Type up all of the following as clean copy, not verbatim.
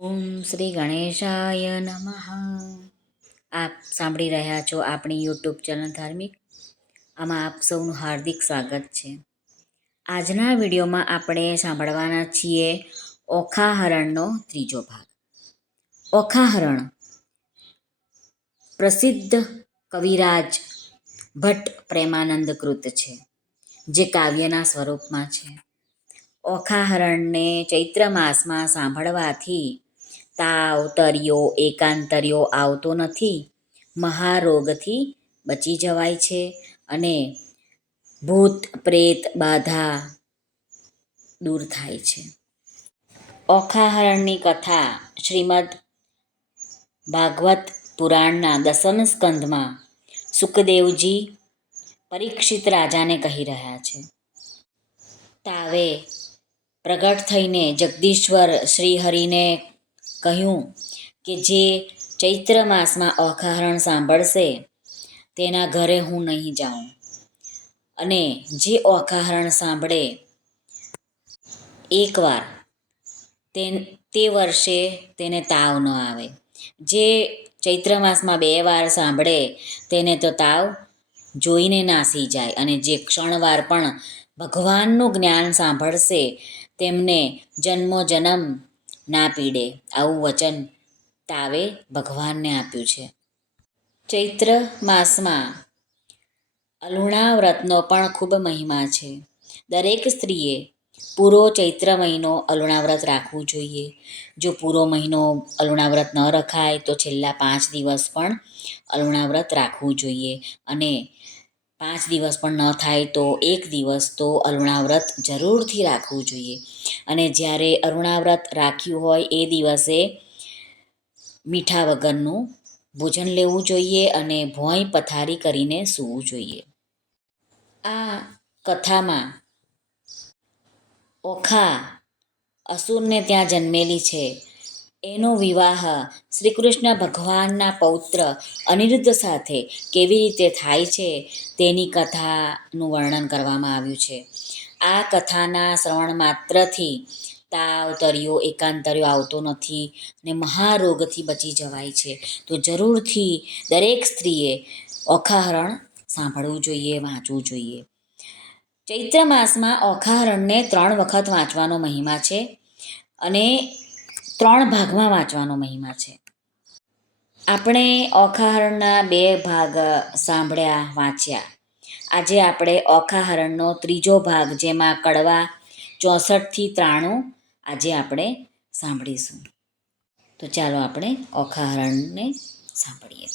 ઓમ શ્રી ગણેશાય નમઃ. આપ સાંભળી રહ્યા છો આપણી યુટ્યુબ ચેનલ ધાર્મિક. આમાં આપ સૌનું હાર્દિક સ્વાગત છે. આજના વિડીયોમાં આપણે સાંભળવાના છીએ ઓખાહરણનો ત્રીજો ભાગ. ઓખાહરણ પ્રસિદ્ધ કવિરાજ ભટ્ટ પ્રેમાનંદ કૃત છે, જે કાવ્યના સ્વરૂપમાં છે. ઓખાહરણને ચૈત્ર માસમાં સાંભળવાથી તાવ, તરિયો, એકાંતરિયો આવતો નથી, મહારોગથી બચી જવાય છે અને ભૂત પ્રેત બાધા દૂર થાય છે. ઓખાહરણની કથા શ્રીમદ ભાગવત પુરાણના 10મ સ્કંધમાં સુકદેવજી પરીક્ષિત રાજાને કહી રહ્યા છે. તાવે પ્રગટ થઈને જગદીશ્વર શ્રીહરિને કહ્યું કે જે ચૈત્ર માસમાં ઓખાહરણ સાંભળશે તેના ઘરે હું નહીં જાઉં, અને જે ઓખાહરણ સાંભળે એકવાર તે વર્ષે તેને તાવ ન આવે. જે ચૈત્ર માસમાં 2 વાર સાંભળે તેને તો તાવ જોઈને નાસી જાય, અને જે ક્ષણવાર પણ ભગવાનનું જ્ઞાન સાંભળશે તેમને જન્મો જન્મ ના પીડે. આવું વચન તાવે ભગવાનને આપ્યું છે. ચૈત્ર માસમાં અલુણા વ્રતનો પણ ખૂબ મહિમા છે. દરેક સ્ત્રીએ પૂરો ચૈત્ર મહિનો અલુણા વ્રત રાખવું જોઈએ. જો પૂરો મહિનો અલુણા વ્રત ન રખાય તો છેલ્લા 5 દિવસ પણ અલુણા વ્રત રાખવું જોઈએ, અને 5 દિવસ પણ ન થાય તો 1 દિવસ તો અલુણા વ્રત જરૂરથી રાખવું જોઈએ. અને જ્યારે અલુણા વ્રત રાખ્યું હોય એ દિવસે મીઠા વગરનું ભોજન લેવું જોઈએ અને ભોંય પથારી કરીને સૂવું જોઈએ. આ કથામાં ઓખા અસુરને ત્યાં જન્મેલી છે, એનો વિવાહ શ્રી કૃષ્ણ ભગવાનના પૌત્ર અનિરુદ્ધ સાથે કેવી રીતે થાય છે તેની કથાનું વર્ણન કરવામાં આવ્યું છે. આ કથાના શ્રવણ માત્રથી તાવ, તરિયો, એકાંતરિયો આવતો નથી અને મહારોગથી બચી જવાય છે. તો જરૂરથી દરેક સ્ત્રીએ ઓખાહરણ સાંભળવું જોઈએ, વાંચવું જોઈએ. ચૈત્ર માસમાં ઓખાહરણને 3 વખત વાંચવાનો મહિમા છે અને 3 ભાગમાં વાંચવાનો મહિમા છે. આપણે ઓખાહરણના 2 ભાગ સાંભળ્યા, વાંચ્યા. આજે આપણે ઓખાહરણનો ત્રીજો ભાગ, જેમાં કડવા 64 થી 93 આજે આપણે સાંભળીશું. તો ચાલો આપણે ઓખાહરણને સાંભળીએ.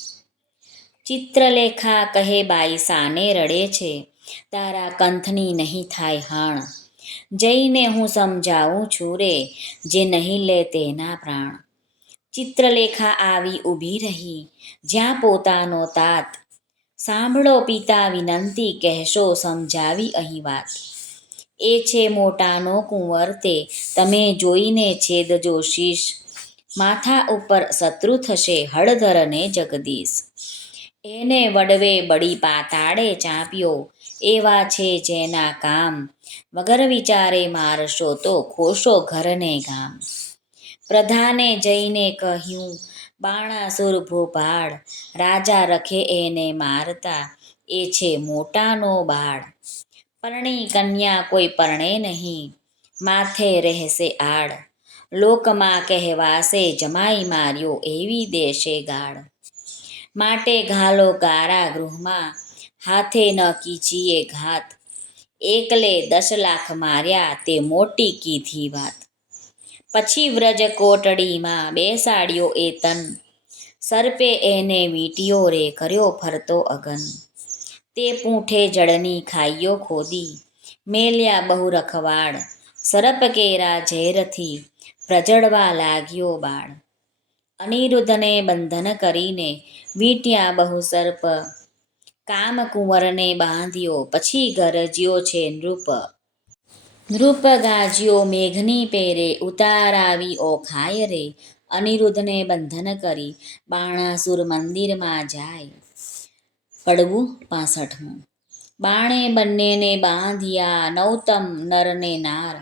ચિત્રલેખા કહે બાઈ સાને રડે છે, તારા કંથની નહીં થાય હાણ. જઈને હું સમજાવું છું રે, જે નહીં લે તેના પ્રાણ. ચિત્રલેખા આવી ઊભી રહી જ્યાં પોતાનો તાત. સાંભળો પિતા વિનંતી, કહેશો સમજાવી અહીં વાત. એ છે મોટાનો કુંવર તે, તમે જોઈને છેદજો શીશ. માથા ઉપર શત્રુ થશે હળધર ને જગદીશ. એને વડવે બળી પાતાળે ચાંપ્યો, એવા છે જેના કામ. વગર વિચારે મારશો તો ખોશો ઘરને ગામ. પ્રધાને જઈને કહ્યું બાણાસુર ભોપાળ, રાજા રખે એને મારતા, એ છે મોટાનો બાળ. પરણી કન્યા કોઈ પરણે નહીં, માથે રહેશે આડ. લોકમાં કહેવાશે જમાઈ માર્યો, એવી દેશે ગાળ. માટે ઘાલો કારાગૃહમાં, હાથે ન કીજીએ ઘાત. એકલે 10 લાખ માર્યા, તે મોટી કીધી વાત. પછી વ્રજ કોટડીમાં બેસાડ્યો એ તન, સર્પે એને વીંટ્યો રે, કર્યો ફરતો અગન. તે પૂંઠે જળની ખાઈઓ ખોદી, મેલ્યા બહુ રખવાડ. સર્પ કેરા ઝેરથી પ્રજળવા લાગ્યો બાળ. અનિરુદ્ધને બંધન કરીને વીંટ્યા બહુ સર્પ. કામ કુંવરને બાંધ્યો, પછી ગરજ્યો છે નૃપ. નૃપ ગાજ્યો મેઘની પેરે, ઉતારાવી ઓખાય રે. અનિરુદ્ધને બંધન કરી બાણાસુર મંદિરમાં જાય. કડવું 65. બાણે બંનેને બાંધ્યા, નૌતમ નર ને નાર.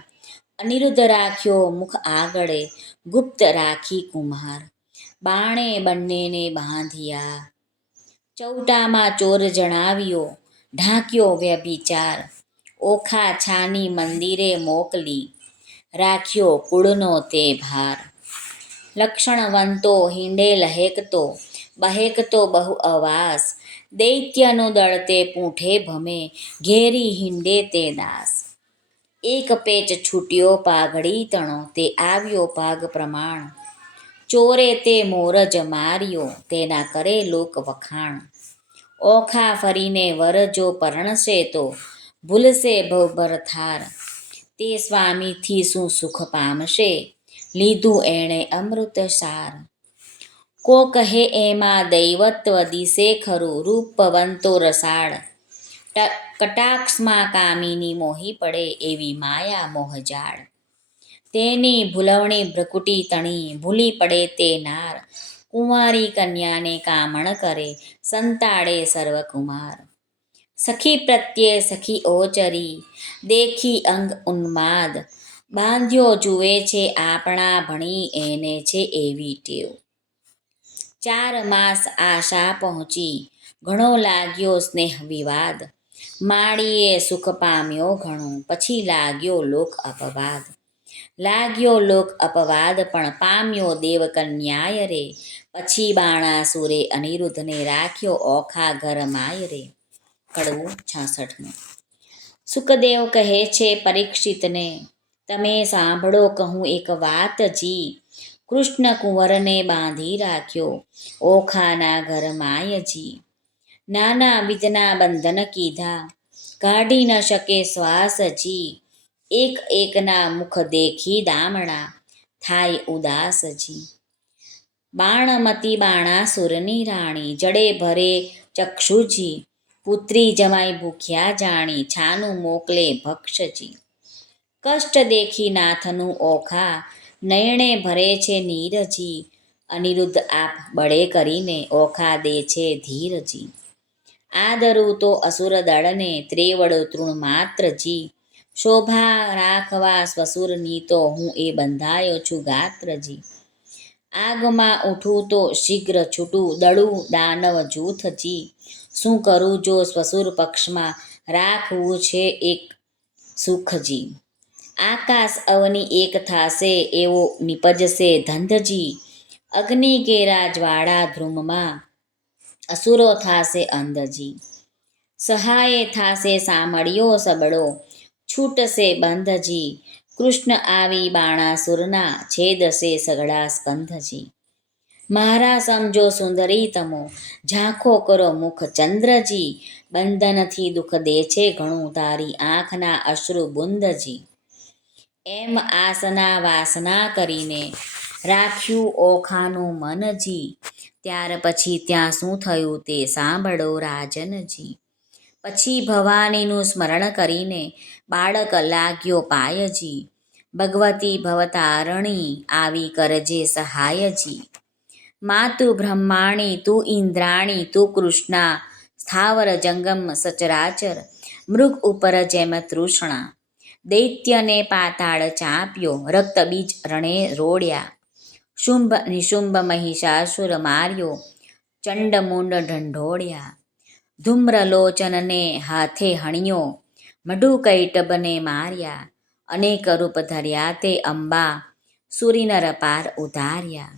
અનિરુદ્ધ રાખ્યો મુખ આગળે, ગુપ્ત રાખી કુમાર. બાણે બંનેને બાંધિયા, ચૌટામાં ચોર જણાવ્યો, ઢાંક્યો વ્યભિચાર. ઓખા છાની મંદિરે મોકલી, રાખ્યો કુળનો તે ભાર. લક્ષણવંતો હિંડે લહેકતો, બહેકતો બહુ અવાસ. દૈત્યનું દળ તે પૂંઠે ભમે, ઘેરી હિંડે તે દાસ. એક પેચ છૂટ્યો પાઘડી તણો, તે આવ્યો પાગ પ્રમાણ. ચોરે તે મોરજ માર્યો, તેના કરે લોક વખાણ. ઓખા ફરીને વર જો પરણશે તો, ભૂલશે ભવભર થાર. તે સ્વામીથી શું સુખ પામશે, લીધું એણે અમૃત સાર. કો કહે એમાં દૈવત્વ દિશે ખરું, રૂપવંતો રસાળ. કટાક્ષમાં કામિની મોહી પડે, એવી માયા મોહજાળ. તેની ભૂલવણી ભ્રકુટી તણી, ભૂલી પડે તે નાર. કુંવારી કન્યાને કામણ કરે, સંતાડે સર્વકુમાર. સખી પ્રત્યે સખી ઓચરી, દેખી અંગ ઉન્માદ. બાંધ્યો જુએ છે આપણા ભણી, એને છે એવી ટેવ. 4 માસ આશા પહોંચી, ઘણો લાગ્યો સ્નેહ વિવાદ. માળીએ સુખ પામ્યો ઘણું, પછી લાગ્યો લોક અપવાદ. લાગ્યો લોક અપવાદ પણ પામ્યો દેવ કન્યાય રે. પછી બાણાસુરે અનિરુદ્ધને રાખ્યો, ઓખા ઘર માય રે. કડવું 66. સુખદેવ કહે છે પરીક્ષિતને, તમે સાંભળો કહું એક વાત જી. કૃષ્ણ કુંવરને બાંધી રાખ્યો, ઓખાના ઘર માયજી. નાના વિધના બંધન કીધા, કાઢી ન શકે શ્વાસજી. એક એકના મુખ દેખી દામણા, થાય ઉદાસજી. બાણમતી બાણાસુરની રાણી, જડે ભરે ચક્ષુજી. પુત્રી જમાઈ ભૂખ્યા જાણી, છાનું મોકલે ભક્ષજી. કષ્ટ દેખી નાથનું ઓખા, નયણે ભરે છે નીરજી. અનિરુદ્ધ આપ બળે કરીને, ઓખા દે છે ધીરજી. આદરું તો અસુર દળને, ત્રેવડ તૃણ માત્રજી. શોભા રાખવા સ્વસુરની તો, હું એ બંધાયો છું ગાત્રજી. આગમાં ઉઠું તો શીઘ્ર છૂટું, દળું દાનવ જૂથજી. શું કરું જો સ્વસુર પક્ષમાં, રાખવું છે એક સુખજી. આકાશ અવની એક થાશે, એવો નિપજશે ધંધજી. અગ્નિ કેરા જ્વાળા ધ્રુમમાં, અસુરો થાશે અંધજી. સહાય થાશે સામળિયો સબળો, છૂટશે બંધજી. કૃષ્ણ આવી બાણાસુરના, છેદશે સઘળા સ્કંધજી. મારા સમજો સુંદરી તમો, ઝાંખો કરો મુખ ચંદ્રજી. બંધનથી દુઃખ દે છે ઘણું, તારી આંખના અશ્રુ બુંદજી. એમ આસના વાસના કરીને, રાખ્યું ઓખાનું મનજી. ત્યાર પછી ત્યાં શું થયું તે સાંભળો રાજનજી. પછી ભવાનીનું સ્મરણ કરીને, બાળક લાગ્યો પાયજી. ભગવતી ભવતારણી, આવી કરજે સહાયજી. માતુ બ્રહ્માણી તું ઇન્દ્રાણી, તું કૃષ્ણા. સ્થાવર જંગમ સચરાચર, મૃગ ઉપર જેમ તૃષ્ણા. દૈત્યને પાતાળ ચાંપ્યો, રક્તબીજ રણે રોડ્યા. શુંભ નિશુંભ મહિષાસુર માર્યો, ચંડમુંડ ઢંઢોળ્યા. ધૂમ્રલોચનને હાથે હણ્યો, મધુકૈટભને માર્યા. અનેક રૂપ ધર્યા તે અંબા, સુરીનર પાર ઉતાર્યા.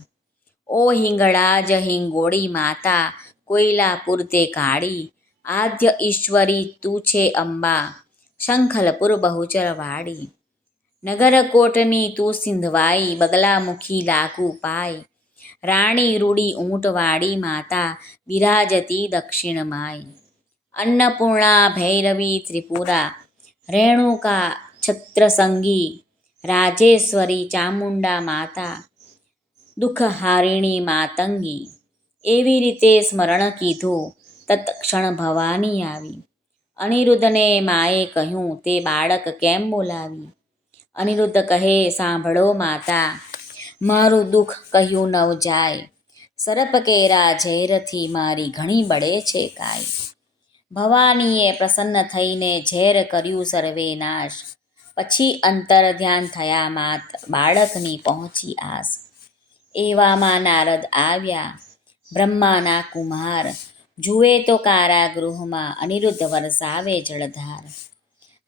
ઓ હિંગળાજ હિંગોળી માતા, કોયલાપુર તે કાળી. આદ્ય ઈશ્વરી તું છે અંબા, શંખલપુર બહુચર વાળી. નગરકોટની તું સિંધવાઈ, બગલામુખી લાગુ પાય. રાણી રૂડી ઊંટવાળી માતા, બિરાજતી દક્ષિણ માય. અન્નપૂર્ણા ભૈરવી ત્રિપુરા, રેણુકા છત્રસંગી. રાજેશ્વરી ચામુંડા માતા, દુઃખહારિણી માતંગી. એવી રીતે સ્મરણ કીધું, તત્ક્ષણ ભવાની આવી. અનિરુદ્ધને માએ કહ્યું, તે બાળક કેમ બોલાવી. અનિરુદ્ધ કહે સાંભળો માતા, મારું દુઃખ કહ્યું નવ જાય. સરપ કેરા ઝેરથી મારી ઘણી બળે છે કાય. ભવાનીએ પ્રસન્ન થઈને ઝેર કર્યું સર્વે નાશ. પછી અંતર ધ્યાન થયા માત બાળકની પહોંચી આસ. એવામાં નારદ આવ્યા બ્રહ્માના કુમાર, જુએ તો કારાગૃહમાં અનિરુદ્ધ વરસાવે જળધાર.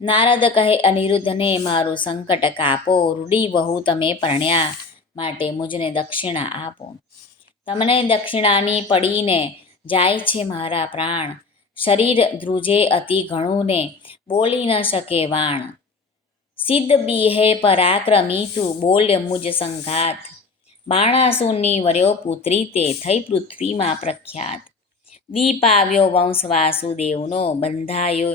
નારદ કહે અનિરુદ્ધને મારું સંકટ કાપો, રૂડી વહુ તમે પરણ્યા માટે મુજને દક્ષિણા આપો. તમને દક્ષિણાની પડીને જાય છે મારા પ્રાણ, શરીર ધ્રુજે અતિ ઘણું ને બોલી ન શકે વાણ. સિદ્ધ બીહે પરાક્રમી તું, બોલ્ય મુજ સંઘાત. બાણાસુરની વર્યો પુત્રી તે થઈ પૃથ્વીમાં પ્રખ્યાત. દીપ આવ્યો વંશ વાસુદેવનો, બંધાયો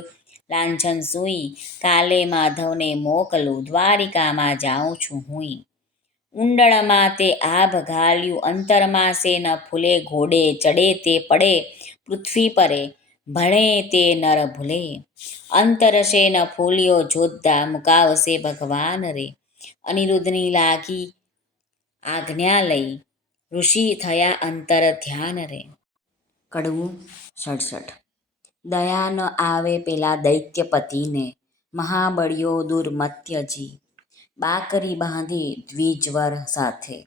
લાંછન સુઈ. કાલે માધવને મોકલું, દ્વારિકામાં જાઉં છું હુંય. ઉંડળમાં તે આભ ઘાલ્યું, અંતરમાં સે ન ફૂલે. ઘોડે ચડે તે પડે પૃથ્વી પરે, ભણે તે નર ભૂલે. અંતર શે ન ફૂલ્યો જોદ્ધા, મુકાવશે ભગવાન રે. અનિરુદ્ધની લાગી આજ્ઞા લઈ, ઋષિ થયા અંતર ધ્યાન રે. કડવું 67. દયા ન આવે પેલા દૈત્યપતિને, મહાબળ્યો દુર્મત્યજી. બાકરી બાંધી દ્વિજવર સાથે,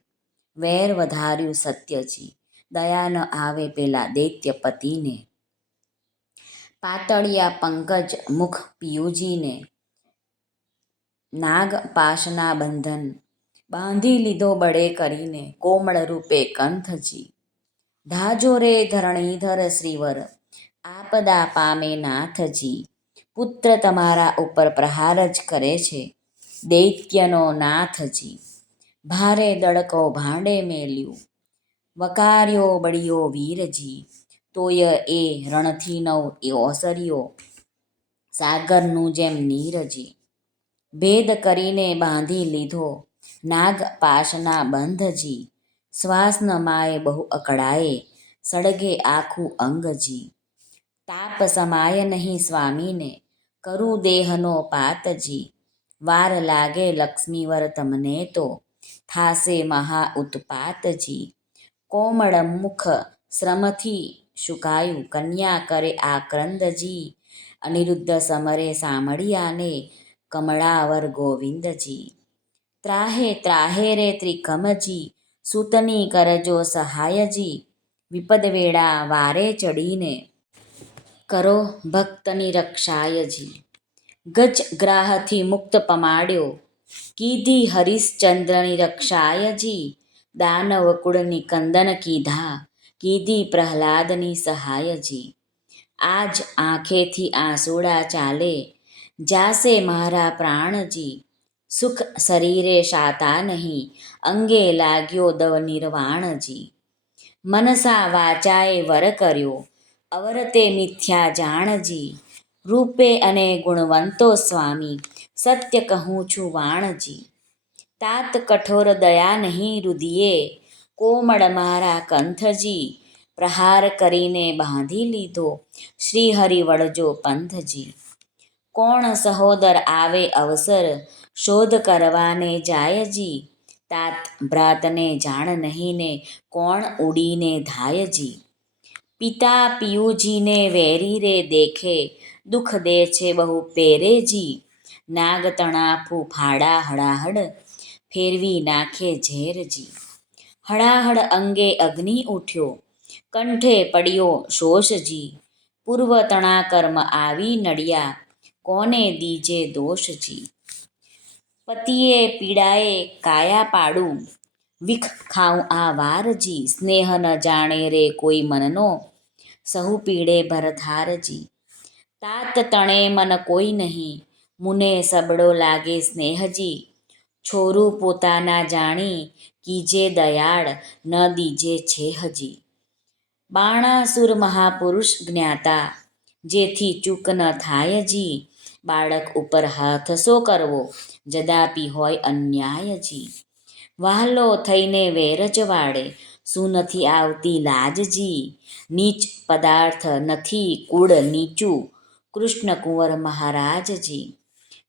વેર વધાર્યું સત્યજી. દયા ન આવે પેલા દૈત્યપતિને, પાતળિયા પંકજ મુખ પિયુજીને. નાગ પાશના બંધન બાંધી લીધો બળે કરીને, કોમળ રૂપે કંથજી. ધાજો રે ધરણીધર શ્રીવર, આપદા પામે નાથજી. પુત્ર તમારા ઉપર પ્રહાર જ કરે છે, દૈત્યનો નાથજી. ભારે દડકો ભાંડે મેલ્યું, વકાર્યો બળિયો વીરજી. તોય એ રણથી નવ ઓસર્યો, સાગરનું જેમ નીરજી. ભેદ કરીને બાંધી લીધો નાગ પાશના બંધજી. શ્વાસ ન માએ બહુ અકળાએ, સળગે આખું અંગજી. તાપ સમાય નહીં સ્વામીને, કરું દેહનો પાતજી. વાર લાગે લક્ષ્મીવર તમને તો, થાશે મહા ઉત્પાતજી. કોમળ મુખ શ્રમથી શુકાયું, કન્યા કરે આક્રંદજી. અનિરુદ્ધ સમરે સામળિયાને, કમળાવર ગોવિંદજી. ત્રાહે ત્રાહે રે ત્રિકમજી, સૂતની કરજો સહાયજી. વિપદ વેળા વારે ચડીને, કરો ભક્તની રક્ષાયજી. ગજગ્રાહથી મુક્ત પમાડ્યો, કીધી હરિશ્ચંદ્રની રક્ષાયજી. દાનવ કુળ નિકંદન કીધા, કીધી પ્રહલાદની સહાયજી. આજ આંખેથી આંસુડા ચાલે, જાશે મારા પ્રાણજી. સુખ શરીરે શાતા નહીં, અંગે લાગ્યો દવ નિર્વાણજી. મનસા વાચાએ વર કર્યો, અવર તે મિથ્યા જાણજી. રૂપે અને ગુણવંતો સ્વામી, સત્ય કહું છું વાણજી. તાત કઠોર દયા નહીં રુધિયે, કોમળ મારા કંથજી. પ્રહાર કરીને બાંધી લીધો, શ્રીહરિ વળજો પંથજી. કોણ સહોદર આવે અવસર, શોધ કરવાને જાયજી. તાત ભ્રાતને જાણ નહીં ને, કોણ ઉડીને ધાયજી. પિતા પિયુજીને વેરી રે દેખે, દુઃખ દે છે બહુ પેરેજી. નાગ તણાફું ફાડા હળાહળ, ફેરવી નાખે ઝેરજી. હળાહળ અંગે અગ્નિ ઉઠ્યો, કંઠે પડ્યો શોષજી. પૂર્વ તણા કર્મ આવી નડ્યા, કોને દીજે દોષજી. પતિએ પીડાએ કાયા પાડું, વિખ ખાઉં આ વારજી. સ્નેહ ન જાણે રે કોઈ મનનો, સહુ પીડે ભરથારજી. તાત તણે મન કોઈ નહીં, મુને સબળો લાગે સ્નેહજી. છોરું પોતાના જાણી, કીજે દયાળ ન દીજે છેહજી. બાણાસુર મહાપુરુષ જ્ઞાતા, જેથી ચૂક ન થાયજી. બાળક ઉપર હાથ શો કરવો, જદાપી હોય અન્યાયજી. વહાલો થઈને વેર જ વાળે, શું નથી આવતી લાજજી. નીચ પદાર્થ નથી કુળ નીચું, કૃષ્ણ કુંવર મહારાજજી.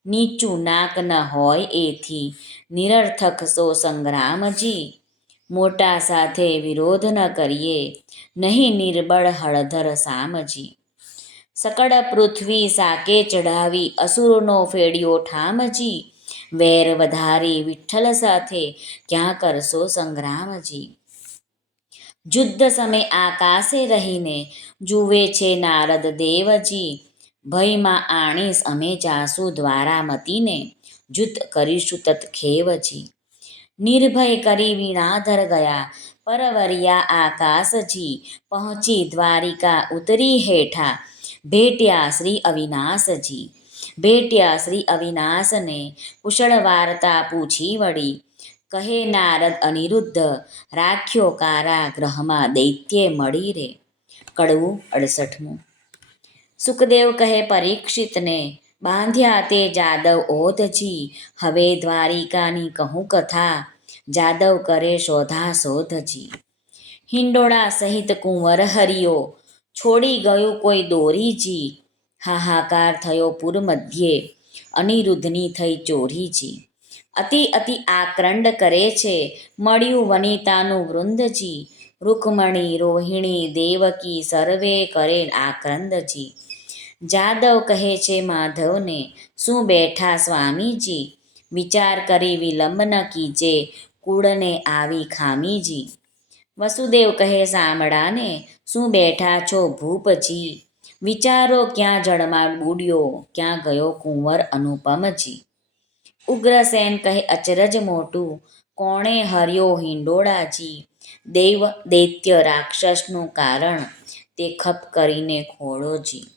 નીચું નાક ન હોય એથી, નિરર્થક સો સંગ્રામજી. મોટા સાથે વિરોધ ન કરીએ, નહીં નિર્બળ હળધર સામજી. સકળ પૃથ્વી સાકે ચઢાવી અસુરનો ફેડ્યો ઠામજી. વેર વધારી વિઠ્ઠલ સાથે ક્યાં કરશો સંગ્રામજી. યુદ્ધ સમય આકાશે રહીને જુએ છે નારદ દેવજી. ભયમાં આણીશ અમે જાસુ દ્વારામતીને યુદ્ધ કરીશું તત્ખેવજી. નિર્ભય કરી વીણાધર ગયા પરવરિયા આકાશજી. પહોંચી દ્વારિકા ઉતરી હેઠા ભેટ્યા શ્રી અવિનાશજી. ભેટ્યા શ્રી અવિનાશને કુશળ વાર્તા પૂછી વળી. કહે નારદ અનિરુદ્ધ રાખ્યો કારાગૃહમાં દૈત્યે મળી રે. કડવું 68. સુખદેવ કહે પરીક્ષિતને બાંધ્યા તે જાદવ ઓધજી. હવે દ્વારિકાની કહું કથા જાદવ કરે શોધાશોધજી. હિંડોળા સહિત કુંવર હરિયો છોડી ગયું કોઈ દોરીજી. હાહાકાર થયો પુર મધ્યે અનિરુદ્ધની થઈ ચોરીજી. અતિ અતિ આક્રંડ કરે છે મળ્યું વનિતાનું વૃંદજી. રૂકમણી રોહિણી દેવકી સર્વે કરે આક્રંદજી. જાદવ કહે છે માધવને શું બેઠા સ્વામીજી. વિચાર કરી વિલંબ ન કીજે કુળને આવી ખામીજી. વસુદેવ કહે શામળાને શું બેઠા છો ભૂપજી. વિચારો ક્યાં જળમાં બુડ્યો ક્યાં ગયો કુંવર અનુપમજી. ઉગ્રસેન કહે અચરજ મોટું કોણે હર્યો હિંડોળાજી. દૈવ દૈત્ય રાક્ષસનું કારણ તે ખપ કરીને ખોળોજી.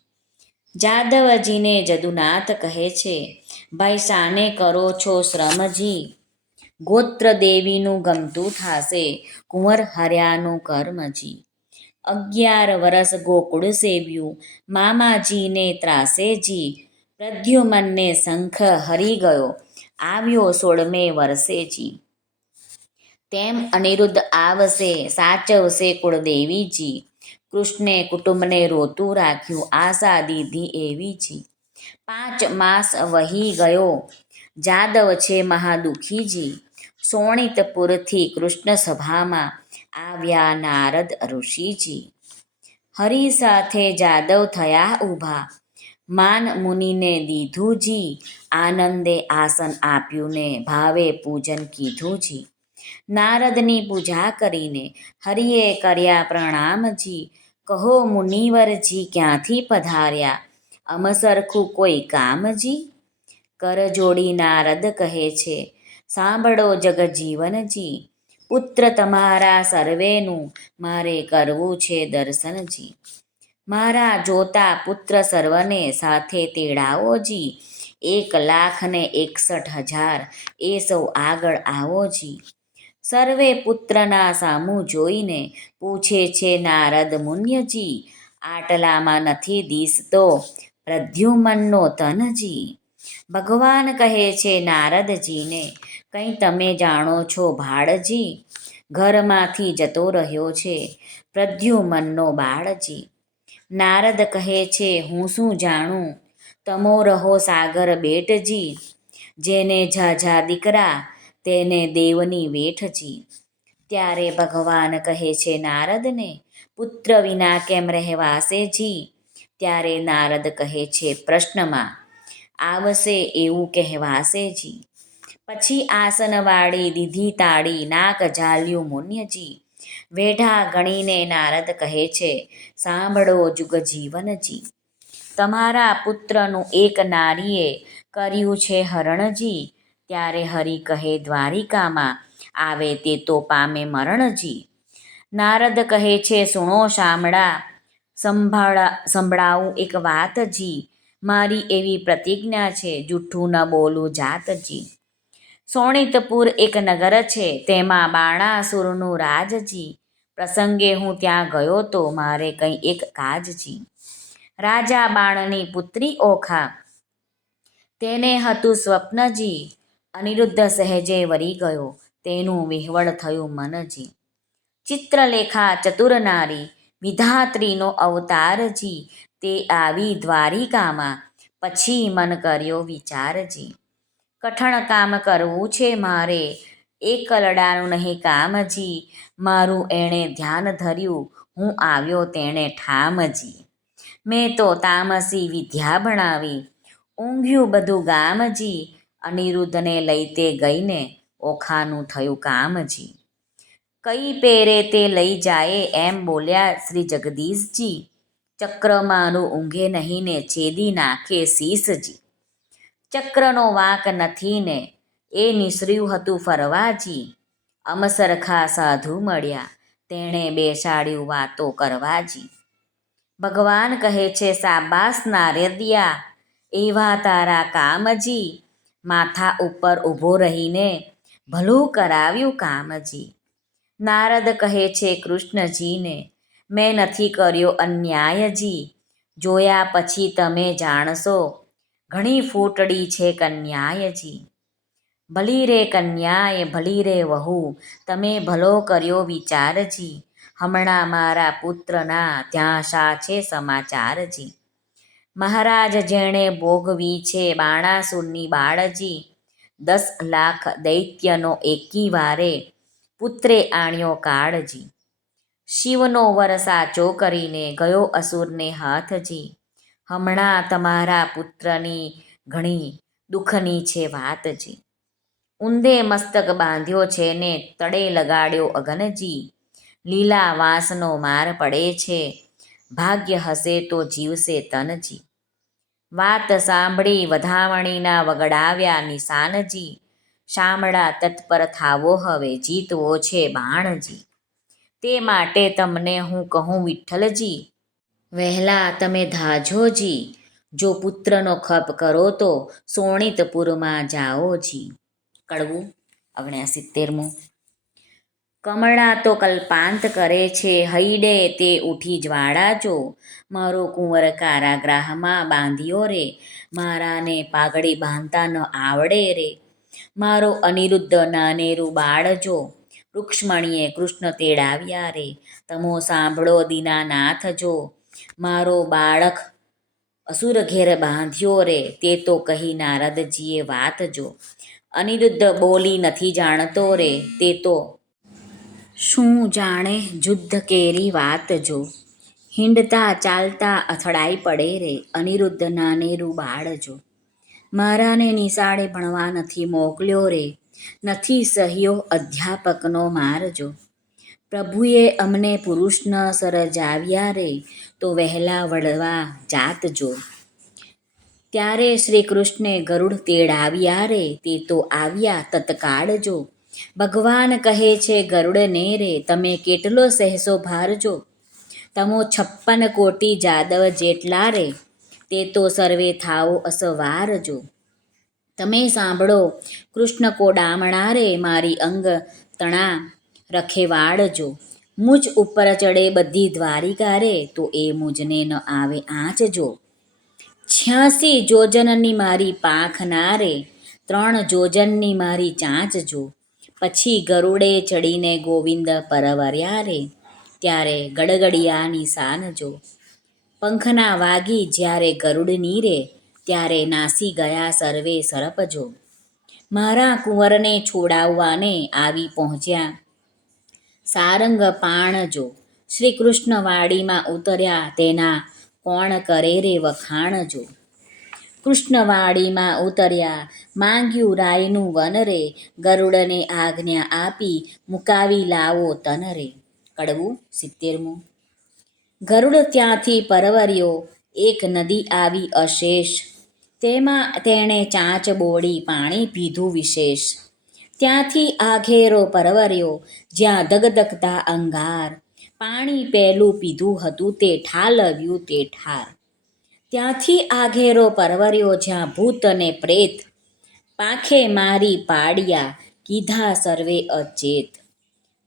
જાદવજીને જદુનાથ કહે છે ભાઈ શાને કરો છો શ્રમજી. ગોત્ર દેવીનું ગમતું થાશે કુંવર હર્યાનું કર્મજી. 11 વરસ ગોકુળ સેવ્યું મામાજીને ત્રાસેજી. પ્રદ્યુમનને શંખ હરી ગયો આવ્યો 16મે વર્ષેજી. તેમ અનિરુદ્ધ આવશે સાચવશે કુળદેવીજી. કૃષ્ણે કુટુંબને રોતું રાખ્યું આશા દીધી એવીજી. 5 માસ વહી ગયો જાદવ છે મહાદુખીજી. શોણિતપુરથી કૃષ્ણ સભામાં આવ્યા નારદ ઋષિજી. હરિ સાથે જાદવ થયા ઊભા માન મુનિને દીધુંજી. આનંદે આસન આપ્યું ને ભાવે પૂજન કીધુંજી. નારદની પૂજા કરીને હરિએ કર્યા પ્રણામજી. કહો મુનિવરજી ક્યાંથી પધાર્યા અમસરખું કોઈ કામજી. કરજોડી નારદ કહે છે સાંભળો જગજીવનજી. પુત્ર તમારા સર્વેનું મારે કરવું છે દર્શનજી. મારા જોતા પુત્ર સર્વને સાથે તેડાવોજી. 1,61,000 એ સૌ આગળ આવોજી. સર્વે પુત્રના સામું જોઈને પૂછે છે નારદ મુન્યજી. આટલામાં નથી દિસતો પ્રદ્યુમનનો તનજી. ભગવાન કહે છે નારદજીને કંઈ તમે જાણો છો ભાળજી. ઘરમાંથી જતો રહ્યો છે પ્રદ્યુમનનો બાળજી. નારદ કહે છે હું શું જાણું તમો રહો સાગર બેટજી. જેને ઝાઝા દીકરા તેને દેવની વેઠજી. ત્યારે ભગવાન કહે છે નારદને પુત્ર વિના કેમ રહેવાસેજી. ત્યારે નારદ કહે છે પ્રશ્નમાં આવશે એવું કહેવાસેજી. પછી આસનવાળી દીધી તાળી નાક ઝાલ્યું મુન્યજી. વેઢા ગણીને નારદ કહે છે સાંભળો જુગજીવનજી. તમારા પુત્રનું એક નારીએ કર્યું છે હરણજી. ત્યારે હરિ કહે દ્વારિકામાં આવે તે તો પામે મરણજી. નારદ કહે છે સુણો શામળા સંભળાવું એક વાતજી. મારી એવી પ્રતિજ્ઞા છે જૂઠું ન બોલું જાતજી. શોણિતપુર એક નગર છે તેમાં બાણાસુરનું રાજજી. પ્રસંગે હું ત્યાં ગયો તો મારે કંઈ એક કાજજી. રાજા બાણની પુત્રી ઓખા તેને હતું સ્વપ્નજી. અનિરુદ્ધ સહેજે વરી ગયો તેનું વિહવળ થયું મનજી. ચિત્રલેખા ચતુર નારી વિધાત્રીનો અવતારજી. તે આવી દ્વારિકામાં પછી મન કર્યો વિચારજી. કઠણ કામ કરવું છે મારે એકલડાનું નહીં કામજી. મારું એણે ધ્યાન ધર્યું હું આવ્યો તેણે ઠામજી. મેં તો તામસી વિદ્યા ભણાવી, ઊંઘ્યું બધું ગામજી, અનિરુદ્ધને લઈ તે ગઈને ઓખાનું થયું કામજી. કઈ પેરે તે લઈ જાય એમ બોલ્યા શ્રી જગદીશજી, ચક્ર મારું ઊંઘે નહીં ને છેદી નાખે શીશજી. ચક્રનો વાંક નથી ને એ નિસર્યું હતું ફરવાજી, અમસરખા સાધુ મળ્યા તેણે બેસાડ્યું વાતો કરવાજી. ભગવાન કહે છે સાબાસ નારદિયા, એવા તારા કામજી, માથા ઉપર ઊભો રહીને ભલું કરાવ્યું કામજી. નારદ કહે છે કૃષ્ણજીને, મેં નથી કર્યો અન્યાયજી, જોયા પછી તમે જાણશો ઘણી ફૂટડી છે કન્યાયજી. ભલી રે કન્યાએ ભલી રે વહુ, તમે ભલો કર્યો વિચારજી, હમણાં મારા પુત્રના ત્યાં શા છે સમાચારજી. મહારાજ જેણે ભોગવી છે બાણાસુરની બાળજી, 10 લાખ દૈત્યનો એકી વારે પુત્રે આણ્યો કાળજી. શિવનો વર સાચો કરીને ગયો અસુરને હાથજી, હમણાં તમારા પુત્રની ઘણી દુઃખની છે વાતજી. ઊંધે મસ્તક બાંધ્યો છે ને તળે લગાડ્યો અગનજી, લીલા વાંસનો માર પડે છે, ભાગ્ય હશે તો જીવશે તનજી. વાત સાંભળી વધામણીના વગડાવ્યા નિશાનજી, શામળા તત્પર થાવો હવે જીતવો છે બાણજી. તે માટે તમને હું કહું વિઠ્ઠલજી, વહેલા તમે ધાજોજી, જો પુત્રનો ખપ કરો તો શોણિતપુરમાં જાઓજી. કડવું 69. કમળા તો કલ્પાંત કરે છે, હૈડે તે ઉઠી જ્વાળા જો, મારો કુંવર કારાગ્રહમાં બાંધ્યો રે, મારાને પાઘડી બાંધતા ન આવડે રે. મારો અનિરુદ્ધ નાનેરું બાળ જો, રૂક્ષ્મણીએ કૃષ્ણ તેડાવ્યા રે, તમો સાંભળો દીનાનાથ જો, મારો બાળક અસુર ઘેર બાંધ્યો રે, તે તો કહી નારદજીએ વાત જો. અનિરુદ્ધ બોલી નથી જાણતો રે, તે તો શું જાણે જુદ્ધ કેરી વાત જો. હિંડતા ચાલતા અથડાઈ પડે રે, અનિરુદ્ધ નાનેરું બાળ જો. મારાને નિશાળે ભણવા નથી મોકલ્યો રે, નથી સહ્યો અધ્યાપકનો માર જો. પ્રભુએ અમને પુરુષ ન સર્જાવ્યા રે, તો વહેલા વળવા જાત જો. ત્યારે શ્રી કૃષ્ણે ગરુડ તેડાવ્યા રે, તે તો આવ્યા તત્કાળ જો. ભગવાન કહે છે ગરુડને રે, તમે કેટલો સહેશો ભાર જો. તમો 56 કોટી જાદવ જેટલા રે, તે તો સર્વે થાઓ અસવાર જો. તમે સાંભળો કૃષ્ણ કોડામણા રે, મારી અંગ તણા રખેવાળ જો. મુજ ઉપર ચડે બધી દ્વારિકા રે, તો એ મુજને ન આવે આંચ જો. 86 જોજનની મારી પાંખ ના રે, 3 જોજનની મારી ચાંચ જો. પછી ગરુડે ચડીને ગોવિંદ પરવર્યા રે, ત્યારે ગડગડિયા નિશાન જો. પંખના વાગી જ્યારે ગરુડની રે, ત્યારે નાસી ગયા સર્વે સર્પ જો. મારા કુંવરને છોડાવવાને આવી પહોંચ્યા સારંગ પાણ જો. શ્રી કૃષ્ણ વાડીમાં ઉતર્યા તેના કોણ કરે રે વખાણ જો. કૃષ્ણવાડીમાં ઉતર્યા માંગ્યું રાયનું વન રે, ગરુડને આજ્ઞા આપી મુકાવી લાવો તન રે. કડવું 70. ગરુડ ત્યાંથી પરવર્યો, એક નદી આવી અશેષ, તેમાં તેણે ચાંચ બોળી પાણી પીધું વિશેષ. ત્યાંથી આઘેરો પરવર્યો, જ્યાં ધગધગતા અંગાર, પાણી પહેલું પીધું હતું તે ઠાલવ્યું તે ઠાર. ત્યાંથી આઘેરો પરવર્યો, જ્યાં ભૂત ને પ્રેત, પાંખે મારી પાડ્યા કીધા સર્વે અચેત.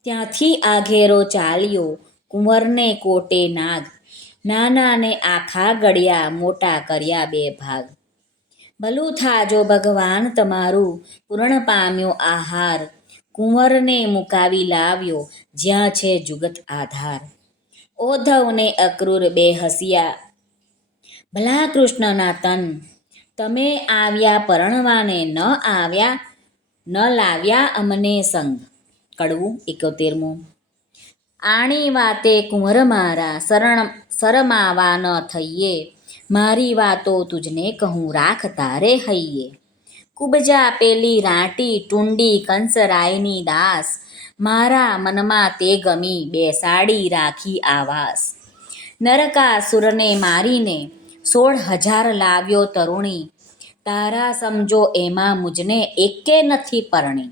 ત્યાંથી આઘેરો ચાલ્યો, કુંવરને કોટે નાગ, નાનાને આખા ગળ્યા, મોટા કર્યા 2 ભાગ. ભલું થાજો ભગવાન તમારું, પૂર્ણ પામ્યો આહાર, કુંવરને મુકાવી લાવ્યો, જ્યાં છે જુગત આધાર. ઓધવ ને અક્રૂર 2 હસ્યા, ભલા કૃષ્ણના તન, તમે આવ્યા પરણવાને ન આવ્યા, ન લાવ્યા અમને સંગ. કડવું 71. આણી વાતે કુંવર મારા શરમાવા ન થઈએ, મારી વાતો તુજને કહું રાખ તારે હૈયે. કુબજા પેલી રાંટી ટુંડી કંસરાયની દાસ, મારા મનમાં તે ગમી બેસાડી રાખી આવાસ. નરકાસુરને મારીને 16,000 લાવ્યો તરુણી, તારા સમજો એમાં મુજને એકે નથી પરણી.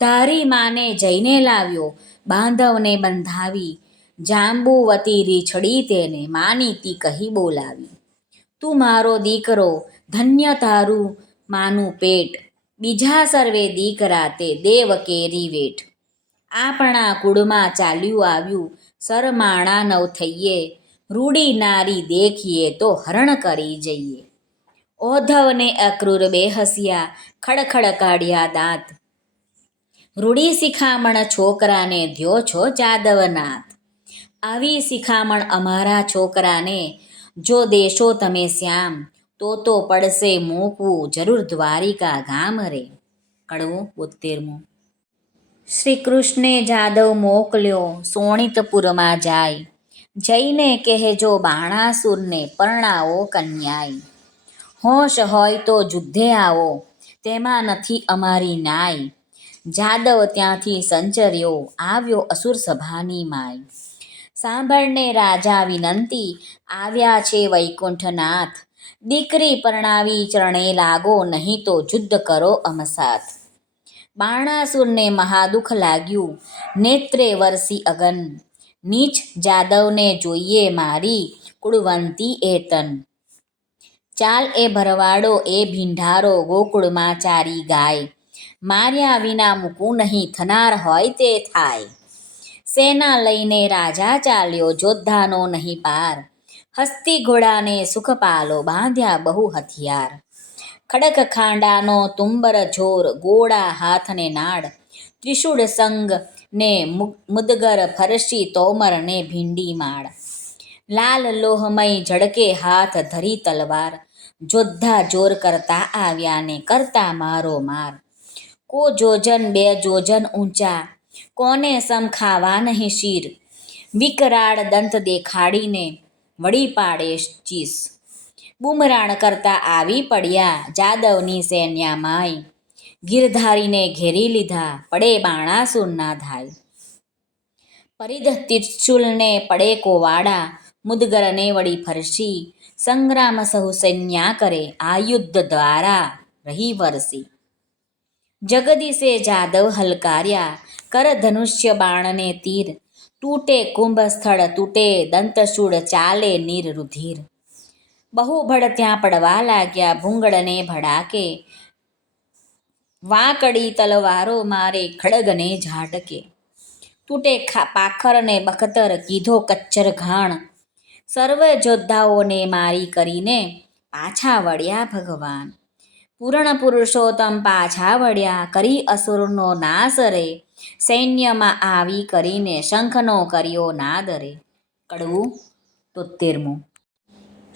તારી માને જઈને લાવ્યો બાંધવને બંધાવી, જાંબુવતી રીછડી તેને માનીતી કહી બોલાવી. તું મારો દીકરો ધન્ય તારું માનું પેટ, બીજા સર્વે દીકરા તે દેવ કેરી વેઠ. આપણા કુળમાં ચાલ્યું આવ્યું સરમાણા નવ થઈએ, રૂડી નારી દેખીએ તો હરણ કરી જઈએ. ઓધવને અક્રૂર બે હસ્યા ખડખડ કાઢ્યા દાંત, રૂડી શિખામણ છોકરાને દ્યો છો જાદવનાથ. આવી શિખામણ અમારા છોકરાને જો દેશો તમે શ્યામ, તો પડશે મૂકવું જરૂર દ્વારિકા ગામ રે. કડવું 72. શ્રી કૃષ્ણે જાદવ મોકલ્યો શોણિતપુરમાં જાય, જઈને કહેજો બાણાસુરને પરણાવો કન્યાય. હોશ હોય તો યુદ્ધે આવો, તેમાં નથી અમારી નાય. જાદવ ત્યાંથી સંચર્યો આવ્યો અસુર સભાની માય. સાંભળને રાજા વિનંતી આવ્યા છે વૈકુંઠનાથ, દીકરી પરણાવી ચરણે લાગો નહીં તો યુદ્ધ કરો અમસાથ. બાણાસુરને મહાદુખ લાગ્યું નેત્રે વરસી અગન, નીચ જાદવને જોઈએ મારી કુળવંતી એ તન. ચાલ એ ભરવાડો એ ભીંઢારો ગોકુળમાં ચારી ગાય, માર્યા વિના મૂકું નહીં થનાર હોય તે થાય. સેના લઈને રાજા ચાલ્યો જોદ્ધાનો નહીં પાર, હસ્તી ઘોડાને સુખપાલો બાંધ્યા બહુ હથિયાર. ખડક ખાંડાનો તુંબર જોર ગોળા હાથને નાડ, ત્રિશૂળ સંગ ને મુદગર ફરસી તોમર ને ભીંડી માળ. લાલ લોહમય ઝળકે હાથ ધરી તલવાર, જોદ્ધા જોર કરતા આવ્યા ને કરતા મારો માર. કો જોજન 2 જોજન ઊંચા, કોને સમ ખાવા નહીં શીર. વિકરાળ દંત દેખાડીને વળી પાડે ચીસ. બુમરાણ કરતા આવી પડ્યા જાદવની સૈન્યા માય, ગીરધારીને ઘેરી લીધા પડે બાણાસુરના ધાય. પરિધ ત્રિશૂલને પડે કોવાડા, મુદગરને વળી ફરસી. સંગ્રામ સહુ સૈન્યા કરે આ યુદ્ધ દ્વારા રહી વરસી. જગદીશે જાદવ હલકાર્યા કર ધનુષ્ય બાણને તીર, તૂટે કુંભ સ્થળ તૂટે દંતશૂળ ચાલે નીર રુધિર. બહુબળ ત્યાં પડવા લાગ્યા ભૂંગળને ભડાકે, વાંકડી તલવારો મારે ખડગને ઝાટકે. તૂટે પાખરને બખતર કીધો કચ્છર ઘાણ, સર્વ જોદ્ધાઓને મારી કરીને પાછા વળ્યા ભગવાન. પૂર્ણ પુરુષોત્તમ પાછા વળ્યા કરી અસુરનો નાશ રે, સૈન્યમાં આવી કરીને શંખનો કર્યો નાદ રે. કડવું 73.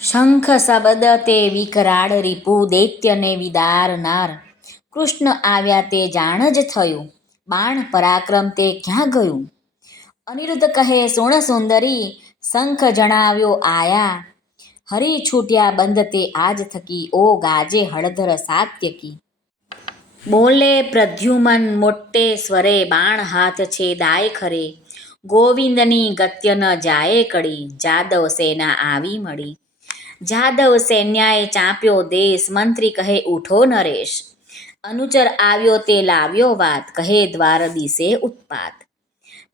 શંખ શબ્દ તે વિકરાળ રીપુ દૈત્યને વિદારનાર, કૃષ્ણ આવ્યા તે જાણ જ થયું બાણ પરાક્રમ તે ક્યાં ગયું. અનિરુદ્ધ કહે સુણ સુંદરી શંખ જણાવ્યો આયા, હરી છૂટ્યા બંધ તે આજ થકી ઓ ગાજે હળધર સાત્યકી. બોલે પ્રદ્યુમન મોટે સ્વરે બાણ હાથ છે દાય ખરે, ગોવિંદની ગત્ય ન જાય કડી જાદવ સેના આવી મળી. જાદવ સૈન્યાએ ચાંપ્યો દેશ મંત્રી કહે ઉઠો નરેશ, અનુચર આવ્યો તે લાવ્યો વાત કહે દ્વારદીશે ઉત્પાત.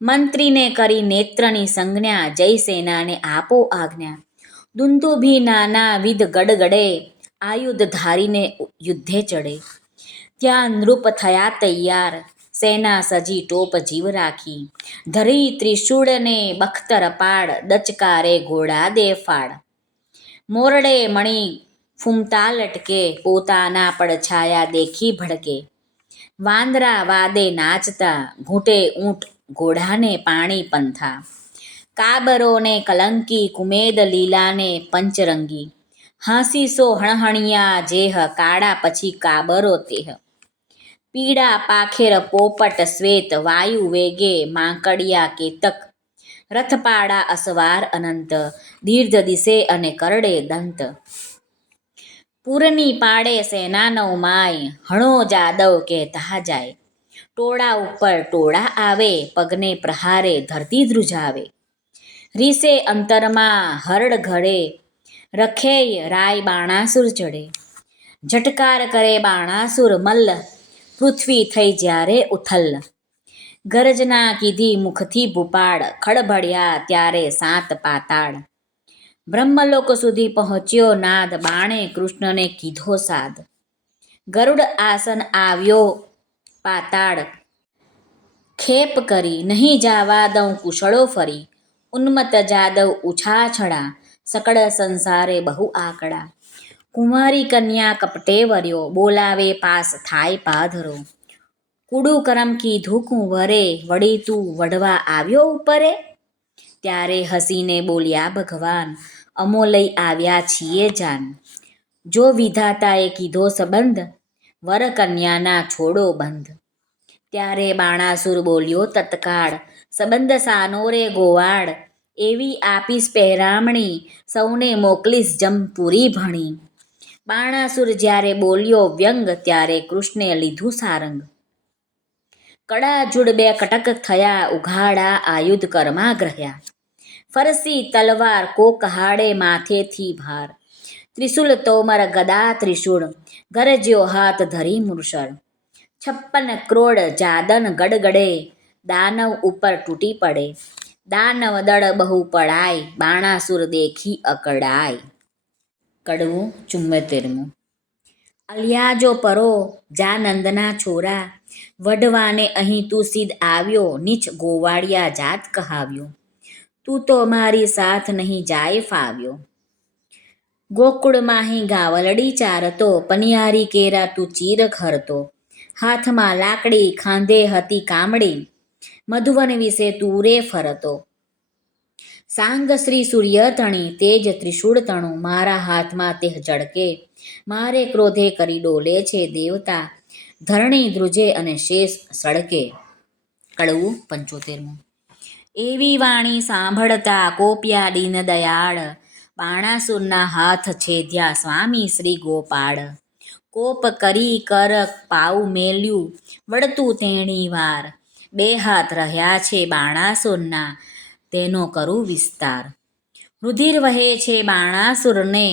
મંત્રીને કરી નેત્રની સંજ્ઞા જય સેનાને આપો આજ્ઞા. દુંદુભી નાના વિધ ગડગડે આયુધ ધારીને યુદ્ધે ચડે. ત્યાં નૃપ થયા તૈયાર સેના સજી ટોપ જીવ રાખી, ધરી ત્રિશૂળને બખ્તર પાડ દચકારે ઘોડા દે ફાડ. મોરડે મણી ફૂમતા લટકે પોતાના પડછાયા દેખી ભડકે, વાંદરા વાદે નાચતા ઘૂંટે ઊંટ ઘોડાને પાણી પંથા. કાબરોને કલંકી કુમેદ લીલાને પંચરંગી, હાંસીસો હણહણિયા જેહ કાળા પછી કાબરો તેહ. પીળા પાખેર પોપટ શ્વેત વાયુ વેગે માંકડિયા કેતક, રથપાડા અસવાર અનંત, દીર્ઘ દિશે અને કરડે દંત. પૂરની પાડે સેનાનો માય, હણો જાદવ કે તહા જાય. ટોળા ઉપર ટોળા આવે, પગને પ્રહારે ધરતી ધ્રુજાવે. રીસે અંતરમાં હરડ ઘડે, રખેય રાય બાણાસુર ચડે. ઝટકાર કરે બાણાસુર મલ્લ, પૃથ્વી થઈ જ્યારે ઉથલ. ગર્જના કીધી મુખથી ભૂપાળ, ખળભળ્યા ત્યારે સાત પાતાળ. બ્રહ્મલોક સુધી પહોંચ્યો નાદ, બાણે કૃષ્ણને કીધો સાદ. ગરુડ આસન આવ્યો પાતાળ, ખેપ કરી નહીં જાવા દઉં કુશળો ફરી. ઉન્મત્ત જાદવ ઉછાછળા, સકળ સંસારે બહુ આકડા. કુંવારી કન્યા કપટે વર્યો, બોલાવે પાસ થાય પાધરો. કુડું કરમ કીધું કુંવરે, વળી તું વઢવા આવ્યો ઉપરે. ત્યારે હસીને બોલ્યા ભગવાન, અમો લઈ આવ્યા છીએ જાન. જો વિધાતાએ કીધો સંબંધ, વર કન્યાના છોડો બંધ. ત્યારે બાણાસુર બોલ્યો તત્કાળ, સંબંધ સાનો રે ગોવાળ. એવી આપીશ પહેરામણી, સૌને મોકલીશ જમપુરી ભણી. બાણાસુર જ્યારે બોલ્યો વ્યંગ, ત્યારે કૃષ્ણે લીધું સારંગ. કડાજુડ બે કટક થયા, ઉઘાડા આયુધ કરમાં ગ્રહ્યા. ફરસી તલવાર કો કહાડે માથેથી ભાર. ત્રિશુલ તોમર ગદા ત્રિશૂળ, ગરજ્યો હાથ ધરી મૂરછળ. 56 કરોડ જાદન ગડગડે, દાનવ ઉપર તૂટી પડે. દાનવ દળ બહુ પડાય, બાણાસુર દેખી અકળાય. કડવું 74. અલ્યા જો પરો જા નંદના છોરા, વઢવાને અહીં તું સીધ આવ્યો, નીચ ગોવાળિયા જાત કહાવ્યો. તું તો મારી સાથ નહીં જાય ફાવ્યો. ગોકુળમાંહી ગાવલડી ચારતો, પનિયારી કેરા તું ચીર ખરતો. હાથમાં લાકડી ખાંધે હતી કામડી, મધુવન વિશે તું રે ફરતો. સાંગ શ્રી સૂર્ય તણી, તેજ ત્રિશૂળ તણું, મારા હાથમાં તે ઝળકે. મારે ક્રોધે કરી ડોલે છે દેવતા, ધરણી ધ્રુજે અને શેષ સળકે. કડવું 75. એવી વાણી સાંભળતા કોપ્યા દીન દયાળ, બાણાસુરના હાથ છેદ્યા સ્વામી શ્રી ગોપાળ. કોપ કરી કર પાઉ મેલ્યું, વળતું તેણી વાર. બે હાથ રહ્યા છે બાણાસુરના, તેનો કરું વિસ્તાર. રુધિર વહે છે બાણાસુરને,